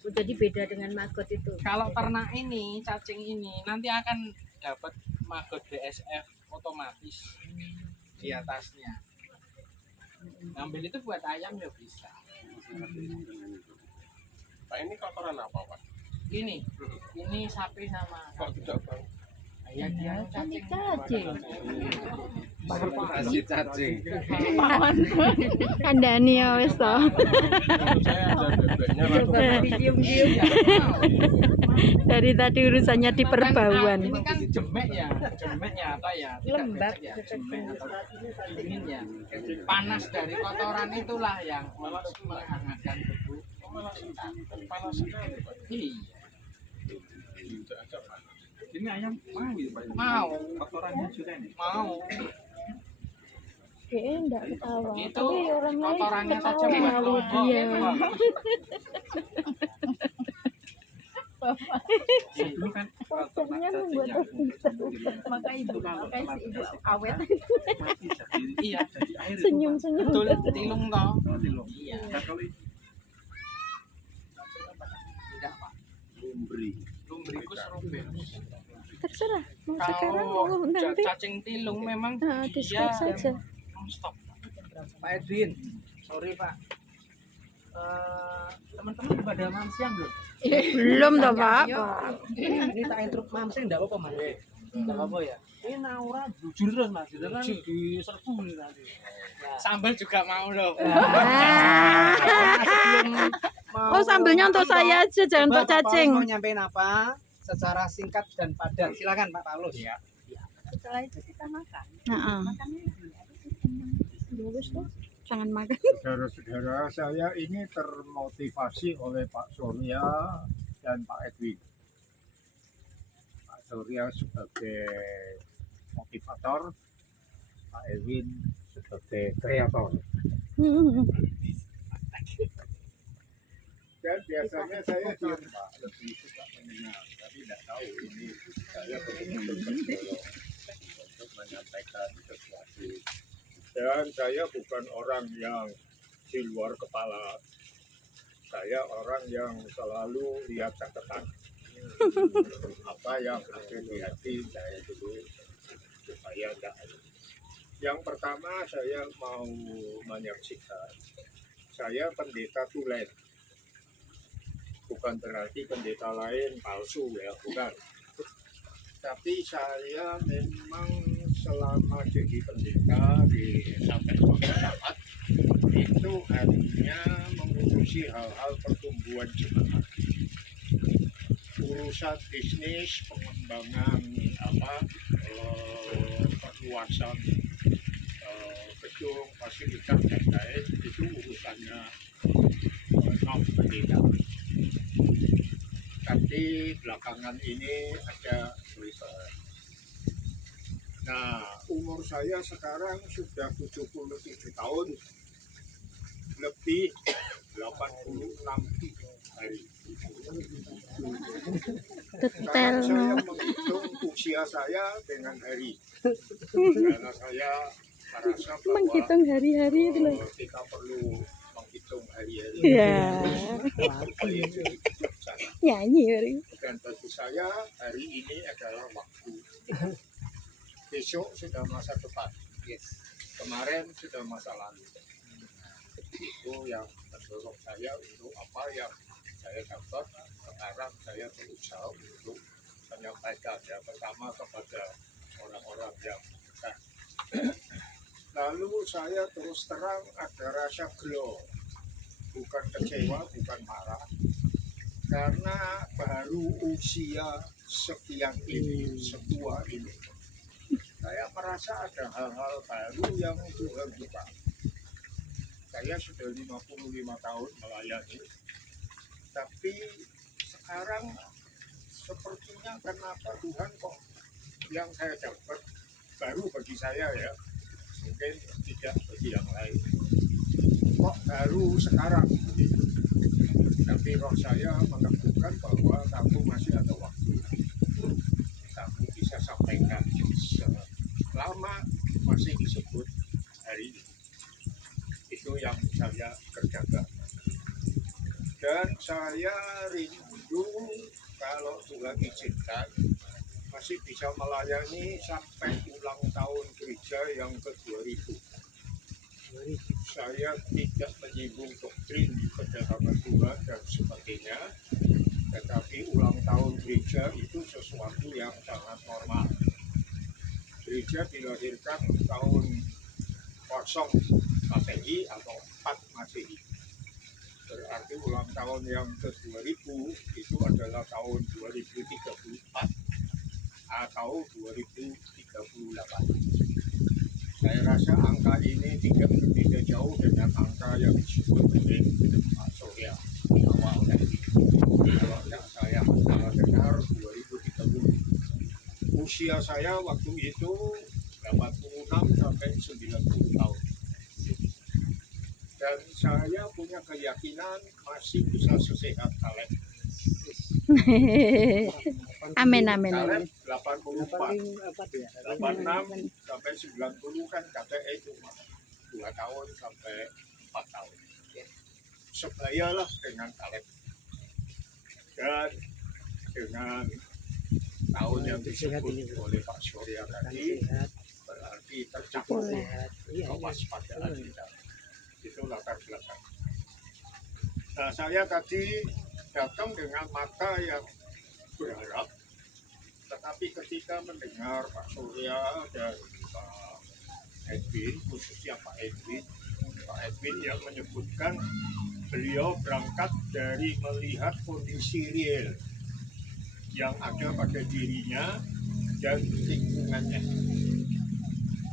Oh, jadi beda dengan maggot itu. Kalau ternak ini, cacing ini nanti akan dapat maggot BSF otomatis di atasnya. Ngambil itu buat ayam ya bisa. Pak ini kotoran apa Pak? Ini sapi sama Kok tidak bang? ya dia Ini cacing. cacing. Cacing. Kandani ya wis to. Saya ada bebeknya Coba dicium-cium. Dari tadi urusannya di perbauan. Ini kan jemek ya apa ya? Tidak Lembab. becek ya, jemek atau dingin ya. Panas dari kotoran itulah yang untuk menghangatkan tubuh. panas sekali Pak. Iya. Tidak ada Pak. Ini ayam mau ya Pak? Mau. Kotorannya juga nih. Mau. Dia enggak ketawa. Itu Tapi orang lain kotorannya saja ketawa buat malu lombok. dia. Dulu kan Wajahnya membuat Maka ibu si ibu awet. mati jadi Iya. jadi air. senyum-senyum. Betul, tilung toh. Iya. Nah, kalau ini Tidak, Pak. lumbri. Lumbrikus rubens. Terserah. Mau sekarang Kalau mau nanti. cacing tilung memang Nah, dia diskut saja. non-stop. Pak Edwin, sorry Pak. Teman-teman pada makan siang belum? Belum toh, Pak. Ini tak intruk mamseng enggak apa-apa Mas. Enggak apa-apa ya. Ini Naura jujur terus Mas, jadi kan diserbu nih nanti. Sambal juga mau loh. Oh, sambelnya untuk saya aja, jangan untuk cacing. Mau nyampein apa? Secara singkat dan padat. Silakan Pak Paulus. Iya. Setelah itu kita makan. Heeh. Makannya Bagus tuh. Jangan makan. Saudara-saudara, saya ini termotivasi oleh Pak Surya dan Pak Edwin. Pak Surya sebagai motivator, Pak Edwin sebagai kreator. Dan biasanya saya diam Pak, lebih suka mendengar, tapi tidak tahu ini saya betul-betul bertolong. Dan saya bukan orang yang di luar kepala. Saya orang yang selalu lihat catatan. Apa yang ada di hati saya dulu supaya tidak. Yang pertama saya mau menyaksikan, saya pendeta tulen. Bukan berarti pendeta lain palsu ya, bukan. Tapi saya memang selama jadi pendeta sampai saat itu hanya mengurusi hal-hal pertumbuhan jemaat, urusan bisnis, pengembangan perluasan gedung, fasilitas dan lain itu urusannya non pendeta. Tapi belakangan ini ada perubahan. Nah, umur saya sekarang sudah 77 tahun, lebih 86 hari. Sekarang saya menghitung usia saya dengan hari. Karena saya merasa bahwa Menghitung hari-hari itu loh. kita perlu menghitung hari-hari. Ya. Supaya jadi bijaksana. Nyanyi hari. Dan bagi saya hari ini adalah waktu. Besok sudah masa depan. Kemarin sudah masa lalu. Itu yang mendorong saya untuk apa yang saya dapat. Sekarang saya berusaha untuk menyampaikan ya, pertama kepada orang-orang yang dekat. Lalu saya terus terang ada rasa gelo, bukan kecewa, bukan marah, karena baru usia sekian ini, setua ini, saya merasa ada hal-hal baru yang Tuhan buka. Saya sudah 55 tahun melayani, tapi sekarang sepertinya kenapa Tuhan kok yang saya dapat baru bagi saya ya, mungkin tidak bagi yang lain, kok baru sekarang begitu. Tapi roh saya meneguhkan bahwa kamu masih ada waktu, kamu bisa sampaikan selama masih disebut hari ini. Itu yang saya kerjakan. Dan saya rindu kalau Tuhan izinkan masih bisa melayani sampai ulang tahun gereja yang ke-2000. Saya tidak menyinggung doktrin kedatangan Tuhan dan sebagainya, tetapi ulang tahun gereja itu sesuatu yang sangat normal. Gereja dilahirkan tahun 0 Masehi atau 4 Masehi. Berarti ulang tahun yang ke-2000 itu adalah tahun 2034 atau 2038. Saya rasa angka ini tidak berbeda jauh dengan angka yang disebut oleh Pak Surya di awal tadi. Kalau saya dengar 2030. Usia saya waktu itu 86 sampai 90 tahun. Dan saya punya keyakinan masih bisa sesehat Kaleb. Amin, amin, Kaleb amin. 84, 86 sampai 90 kan KTE cuma 2 tahun sampai 4 tahun. Sebayalah dengan Kaleb. Dan dengan tahun yang disebut oleh Pak Surya tadi, berarti tercapai kewaspadaan kita. Itu latar belakang. Nah, saya tadi datang dengan mata yang berharap, tetapi ketika mendengar Pak Surya dan Pak Edwin, khususnya Pak Edwin yang menyebutkan beliau berangkat dari melihat kondisi real yang ada pada dirinya dan lingkungannya.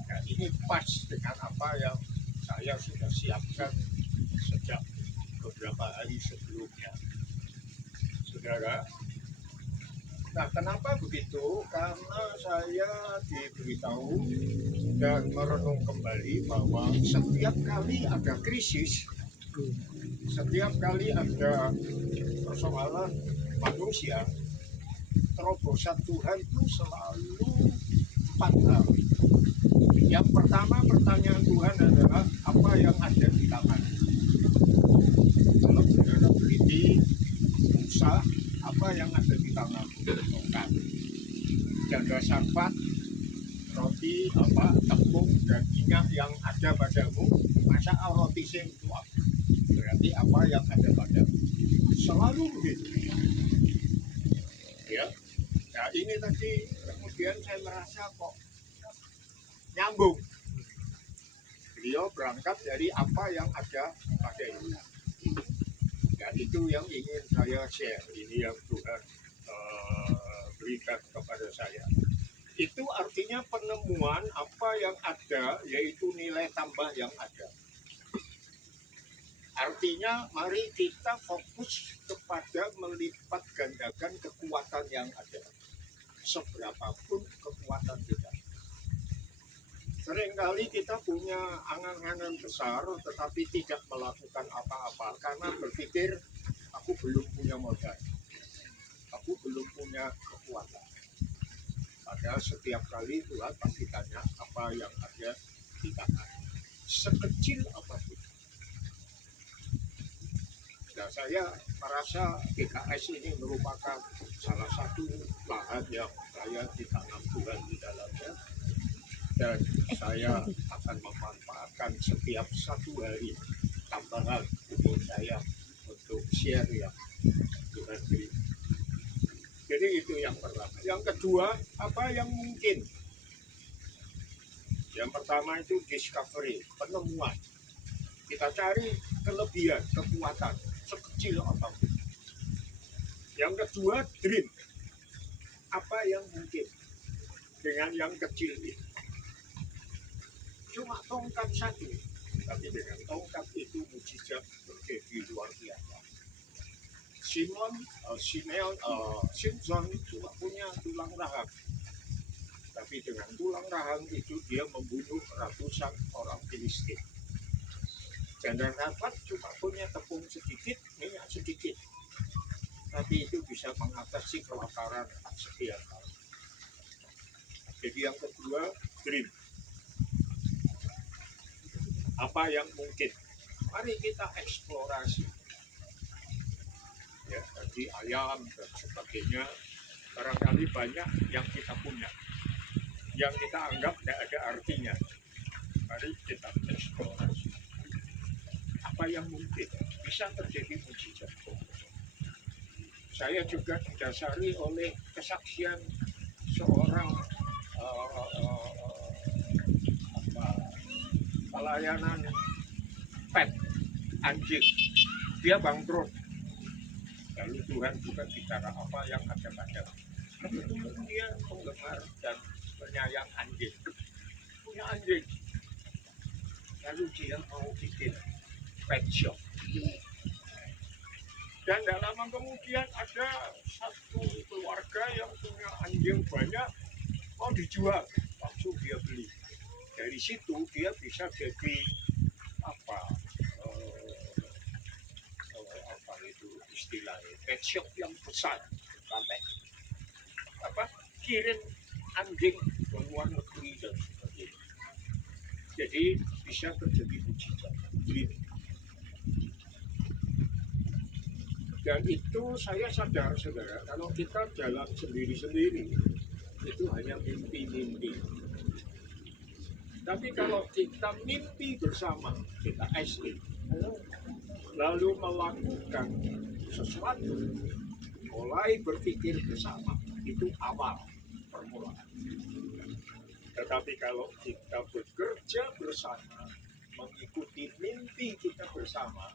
Nah, ini pas dengan apa yang saya sudah siapkan sejak beberapa hari sebelumnya, saudara. Nah, kenapa begitu? Karena saya diberitahu dan merenung kembali bahwa setiap kali ada krisis, setiap kali ada persoalan manusia, terobosan Tuhan itu selalu 4 hal. Yang pertama pertanyaan Tuhan adalah apa yang ada di tangan. Kalau saudara teliti Musa, apa yang ada di tangan? Tongkat. Jaga sarpat, roti, tepung dan minyak yang ada padamu. Masa roti sing tua? Berarti apa yang ada padamu? Selalu begitu. Ya. Nah ini tadi kemudian saya merasa kok nyambung. Beliau berangkat dari apa yang ada pada ini. Dan itu yang ingin saya share. Ini yang Tuhan berikan kepada saya. Itu artinya penemuan apa yang ada, yaitu nilai tambah yang ada. Artinya mari kita fokus kepada melipat gandakan kekuatan yang ada. Seberapapun kekuatan kita. Seringkali kita punya angan-angan besar tetapi tidak melakukan apa-apa karena berpikir aku belum punya modal, aku belum punya kekuatan. Padahal setiap kali Tuhan pasti tanya apa yang ada di tangan, sekecil apapun. Nah, saya merasa GKS ini merupakan salah satu lahan yang saya ditanam Tuhan di dalamnya. Dan saya akan memanfaatkan setiap satu hari tambahan umur saya untuk share yang Tuhan beri. Jadi itu yang pertama. Yang kedua, apa yang mungkin? Yang pertama itu discovery, penemuan. Kita cari kelebihan, kekuatan, sekecil apapun. Yang kedua, dream. Apa yang mungkin dengan yang kecil itu? Cuma tongkat satu, tapi dengan tongkat itu mujizat terjadi luar biasa. Simpson cuma punya tulang rahang, tapi dengan tulang rahang itu dia membunuh ratusan orang Filistin. Jenderal Harvard cuma punya tepung sedikit, minyak sedikit, tapi itu bisa mengatasi kelaparan sekian tahun. Jadi yang kedua, dream. Apa yang mungkin? Mari kita eksplorasi. Ya, tadi ayam dan sebagainya, barangkali banyak yang kita punya, yang kita anggap tidak ada artinya. Mari kita eksplorasi. Apa yang mungkin? Bisa terjadi mujizat. Saya juga didasari oleh kesaksian seorang pelayanan pet anjing, dia bangkrut. Lalu Tuhan juga bicara apa yang ada pada. Kebetulan dia penggemar dan penyayang anjing, punya anjing. Lalu dia mau bikin pet shop. Dan tidak lama kemudian ada satu keluarga yang punya anjing banyak, mau dijual, langsung dia beli. Dari situ dia bisa jadi apa itu istilahnya pet shop yang besar, sampai kirim anjing ke luar negeri dan sebagainya. Jadi bisa terjadi mujizat. Dan itu saya sadar, saudara, kalau kita jalan sendiri-sendiri itu hanya mimpi-mimpi. Tapi kalau kita mimpi bersama, kita SE, lalu melakukan sesuatu, mulai berpikir bersama, itu awal permulaan. Tetapi kalau kita bekerja bersama, mengikuti mimpi kita bersama,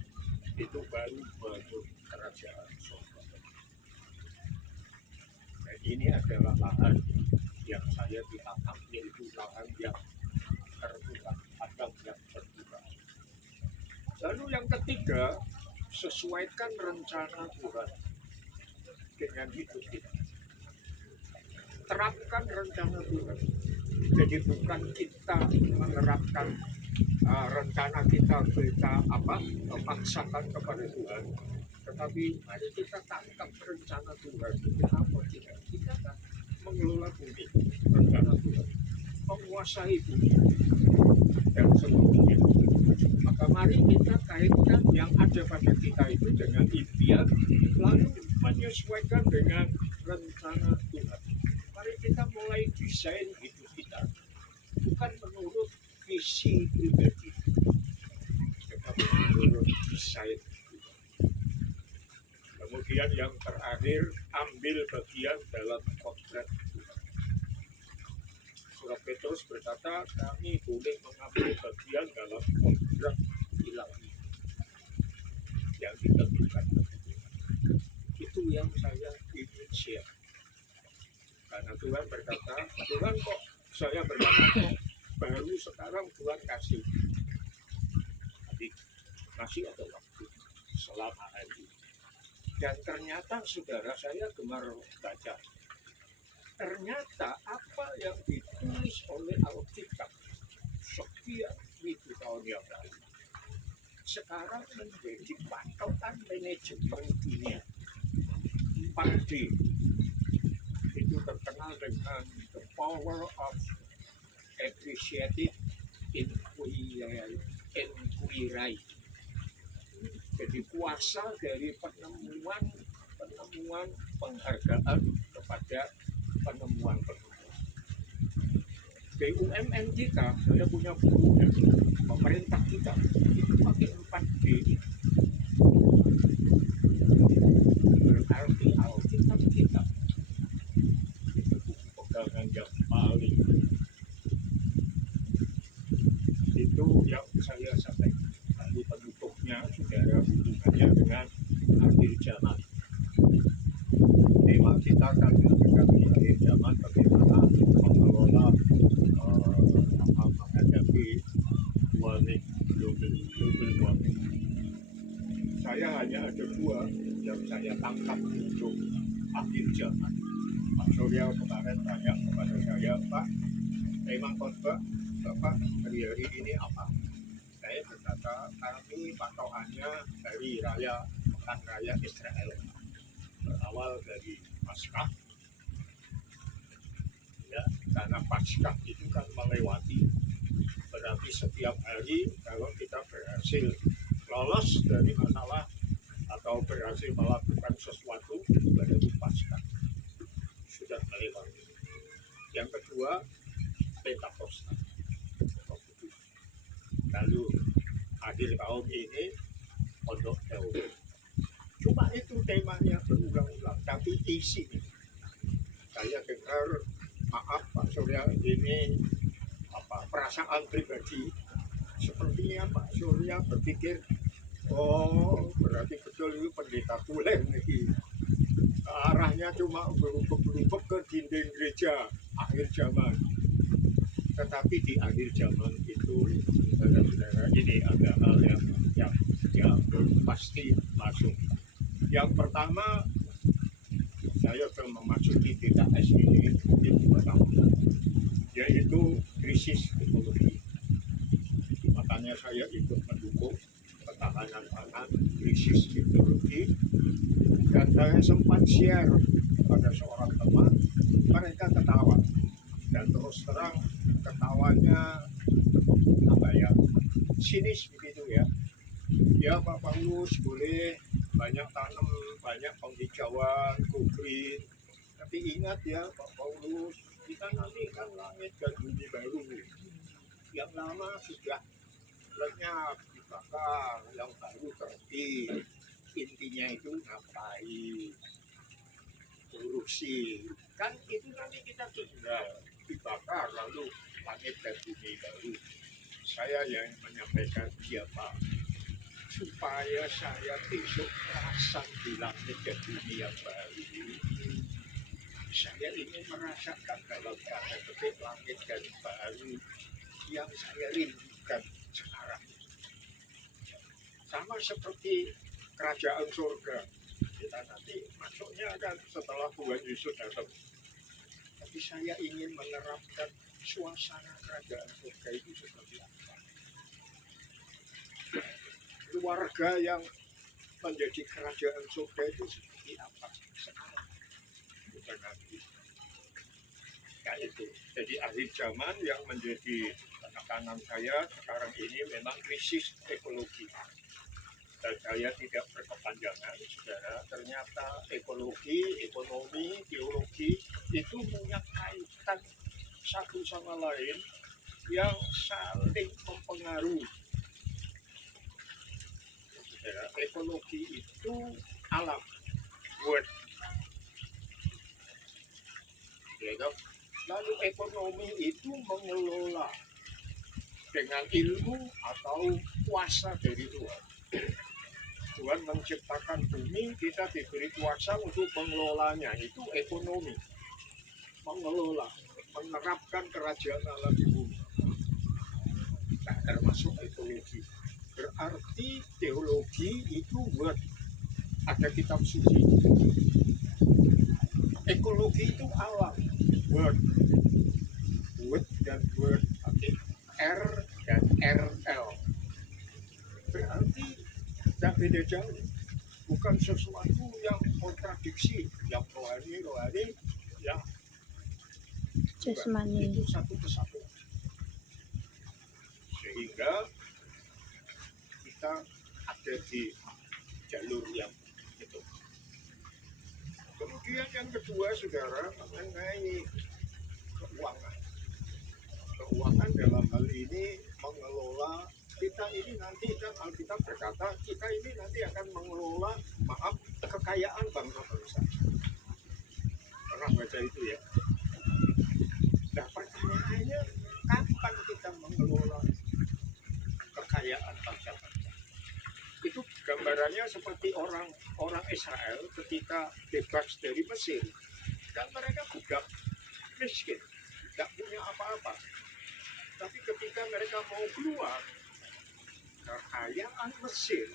itu baru bentuk kerajaan surga. Dan ini adalah lahan yang saya ditanam, yaitu lahan yang terbuka, padang yang terbuka. Lalu yang ketiga, sesuaikan rencana Tuhan dengan hidup kita. Terapkan rencana Tuhan. Jadi bukan kita menerapkan rencana kita paksakan kepada Tuhan, tetapi mari kita tangkap rencana Tuhan. Kenapa kita kan mengelola bumi, rencana Tuhan, menguasai bumi dan seluruhnya. Maka mari kita kaitkan yang ada pada kita itu dengan impian, lalu menyesuaikan dengan rencana Tuhan. Mari kita mulai desain hidup kita, bukan menurut visi pribadi, tetapi menurut desain Tuhan. Kemudian yang terakhir, ambil bagian dalam kodrat Tuhan. Surat Petrus berkata, kami boleh mengambil bagian dalam kodrat ilahi yang ditentukan bagi Tuhan. Itu yang saya ingin share. Karena Tuhan berkata, Tuhan kok, saya berkata kok, baru sekarang Tuhan kasih. Tapi masih ada waktu selama hari. Dan ternyata saudara, saya gemar baca. Ternyata apa yang ditulis oleh Alkitab sekian ribu tahun yang lalu sekarang menjadi patokan manajemen dunia. 4D itu terkenal dengan the power of appreciative inquiry. Jadi kuasa dari penemuan penghargaan kepada penemuan. BUMN kita, saya punya buku ya, pemerintah kita itu pakai 4D. Berarti Alkitab kita itu buku pegangan yang paling itu yang saya sampaikan. Lalu penutupnya saudara hubungannya dengan akhir zaman. Tema kita kan mendekati akhir zaman, bagaimana mengelola menghadapi warming, global warming. Saya hanya ada 2 yang saya tangkap untuk akhir zaman. Pak Surya kemarin tanya kepada saya, Pak, tema khotbah Bapak hari-hari ini apa? Saya berkata, kami patokannya dari Pekan Raya Israel. Berawal dari Paskah, ya, karena Paskah itu kan melewati, berarti setiap hari kalau kita berhasil lolos dari masalah atau berhasil melakukan sesuatu, berarti Paskah sudah melewati. Yang kedua, Pentakosta. Lalu akhir tahun ini Pondok Daud. Cuma itu temanya berulang-ulang, tapi isi saya dengar, maaf Pak Surya, ini perasaan pribadi. Sepertinya Pak Surya berpikir, oh berarti betul itu pendeta tulen nih. Arahnya cuma berubah ke dinding gereja akhir zaman. Tetapi di akhir zaman itu, saudara-saudara, ini ada hal yang pasti masuk. Yang pertama, saya akan memasuki TKS ini 2 tahun, yaitu krisis ekologi. Makanya saya ikut mendukung ketahanan pangan, krisis ekologi. Dan saya sempat share pada seorang teman, mereka ketawa. Dan terus terang ketawanya sinis begitu ya. Ya Pak Paulus boleh banyak tanam, banyak penghijauan, green. Tapi ingat ya Pak Paulus, kita nanti kan langit dan bumi baru. Yang lama sudah lenyap, dibakar, yang baru tertib. Intinya itu ngapain? Korupsi. Kan itu nanti kita tinggal dibakar lalu langit dan bumi baru. Saya yang menyampaikan siapa? Supaya saya besok merasa di langit dan bumi yang baru. Saya ingin merasakan dalam tanda petik langit dan baru yang saya rindukan sekarang. Sama seperti kerajaan surga. Kita nanti masuknya kan setelah Tuhan Yesus datang. Tapi saya ingin menerapkan suasana kerajaan surga itu seperti apa. Keluarga yang menjadi kerajaan surga itu seperti apa sekarang. Bukan nanti. Kayak itu. Jadi akhir zaman yang menjadi penekanan saya sekarang ini memang krisis ekologi. Dan saya tidak berkepanjangan, saudara. Ternyata ekologi, ekonomi, geologi itu punya kaitan satu sama lain yang saling mempengaruhi. Saudara, ekologi itu alam, word. Ya, kan? Lalu ekonomi itu mengelola dengan ilmu atau kuasa dari Tuhan. Tuhan menciptakan bumi, kita diberi kuasa untuk mengelolanya. Itu ekonomi. Mengelola, menerapkan kerajaan Allah di bumi. Nah, termasuk ekologi. Berarti teologi itu word. Ada kitab suci. Ekologi itu alam. Word. Word dan word. R dan RL. Berarti tidak beda jauh, bukan sesuatu yang kontradiksi, yang rohani, yang Jasmani. itu satu kesatuan. Sehingga kita ada di jalur yang itu. Kemudian yang kedua, saudara, mengenai keuangan. Keuangan dalam hal ini mengelola. Kita ini nanti kan Alkitab berkata kita ini nanti akan mengelola kekayaan bangsa-bangsa. Pernah baca itu ya? Nah pertanyaannya kapan kita mengelola kekayaan bangsa-bangsa? Itu gambarannya seperti orang Israel ketika bebas dari Mesir. Dan mereka budak miskin, tidak punya apa-apa. Tapi ketika mereka mau keluar, kekayaan Mesir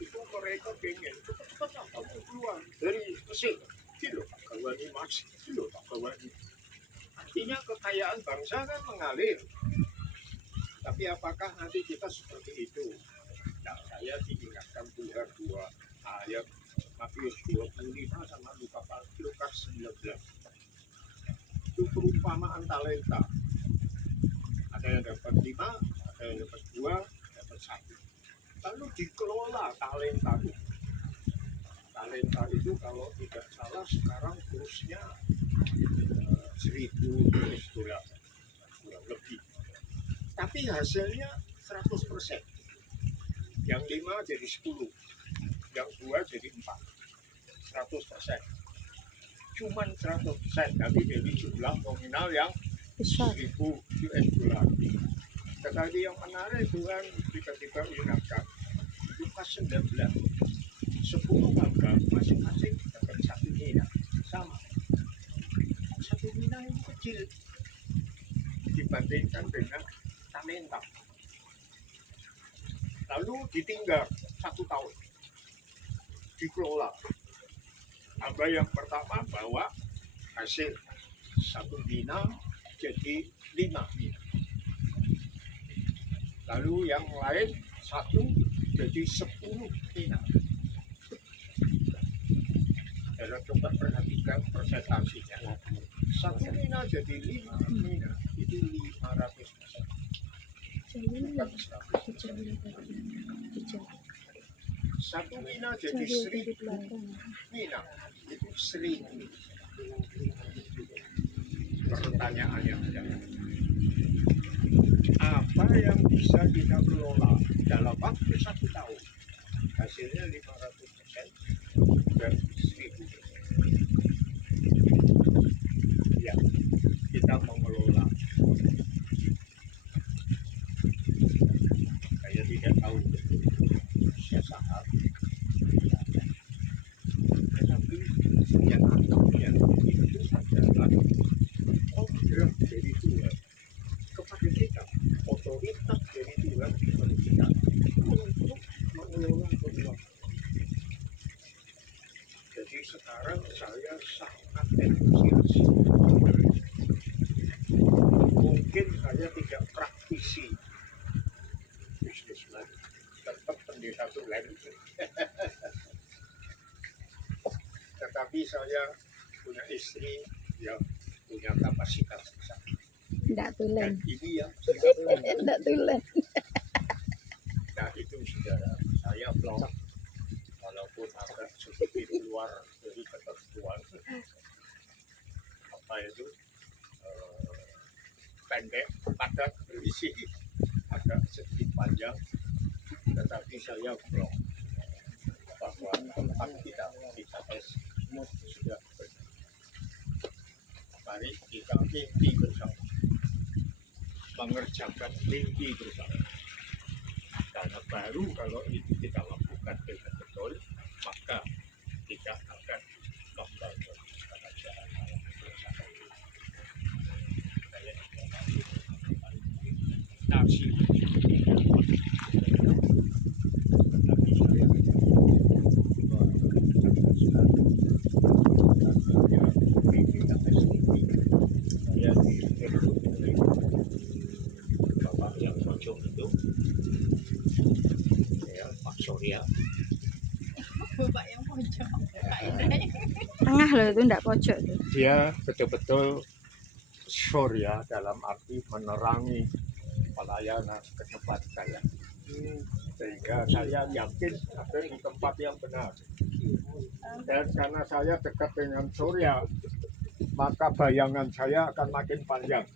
itu mereka pengen cepat-cepat kamu keluar dari Mesir. Tidak kawani mas, tidak kawani. Artinya kekayaan bangsa kan mengalir. Tapi apakah nanti kita seperti itu? Nah, saya diingatkan Tuhan 2 ayat Matius 25 sama Lukas 19. Itu perumpamaan talenta. Ada yang dapat 5, ada yang dapat 2, satu. Lalu dikelola talenta itu. Talenta itu kalau tidak salah sekarang kursnya 1.000 dolar kurang lebih. Tapi hasilnya 100%. Yang 5 jadi 10, yang 2 jadi 4. 100%. Cuman 100%, tapi dari jumlah nominal yang 1.000 US dollar. Tetapi yang menarik Tuhan tiba-tiba ingatkan Lukas 19, 10 warga masing-masing dapat 1 mina, sama. 1 mina itu kecil dibandingkan dengan talenta. Lalu ditinggal 1 tahun, dikelola. Abah yang pertama bawa hasil 1 mina jadi 5 mina. Lalu yang lain 1 jadi 10 mina. Kalau coba perhatikan presentasinya, 1 mina jadi 5 mina, itu 500%. Bukan 1 mina jadi 1.000 mina, itu 1.000. Pertanyaannya adalah, apa yang bisa kita kelola dalam waktu 1 tahun? Hasilnya 500% dan 1.000%. Ya, kita mengelola. Saya tidak tahu sesaat. Tetapi yang yang itu adalah order dari Tuhan kepada kita, otoritas dari Tuhan kepada kita untuk mengelola keuangan. Jadi sekarang saya sangat entusias. Mungkin saya tidak praktisi bisnismen, tetap pendeta tulen. Tetapi saya punya istri yang punya kapasitas bersikap susah. Enggak tulen. Dan ini yang saya tulen. Enggak tulen. Nah itu saudara, saya vlog walaupun agak sedikit keluar dari ketentuan apa itu pendek, padat, berisi, agak sedikit panjang, tetapi saya vlog bahwa tempat kita di TPS sudah benar. Mari kita mimpi bersama, mengerjakan mimpi bersama. Karena baru kalau itu kita lakukan dengan betul, maka kita akan membangun kerajaan alam bersama. Nasi. Tetapi saya saya disuruh oleh Bapak yang pojok itu, ya Pak Surya. Tengah loh itu enggak pojok tuh. Dia betul-betul Surya dalam arti menerangi pelayanan ke tempat saya, sehingga saya yakin ada di tempat yang benar. Dan karena saya dekat dengan Surya, maka bayangan saya akan makin panjang.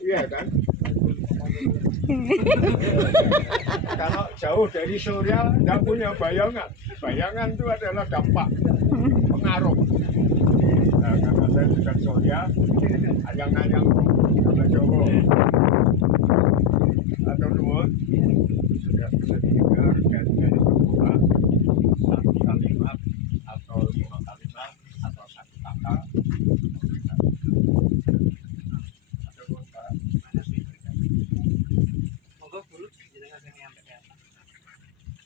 Iya kan? Kalau jauh dari Surya tidak punya bayangan. Bayangan itu adalah dampak, pengaruh. Nah, karena saya dekat Surya, ayang-ayang sama Jawa atau nuwun sudah bisa didengar dari semua satu kalimat atau 5 kalimat atau satu kata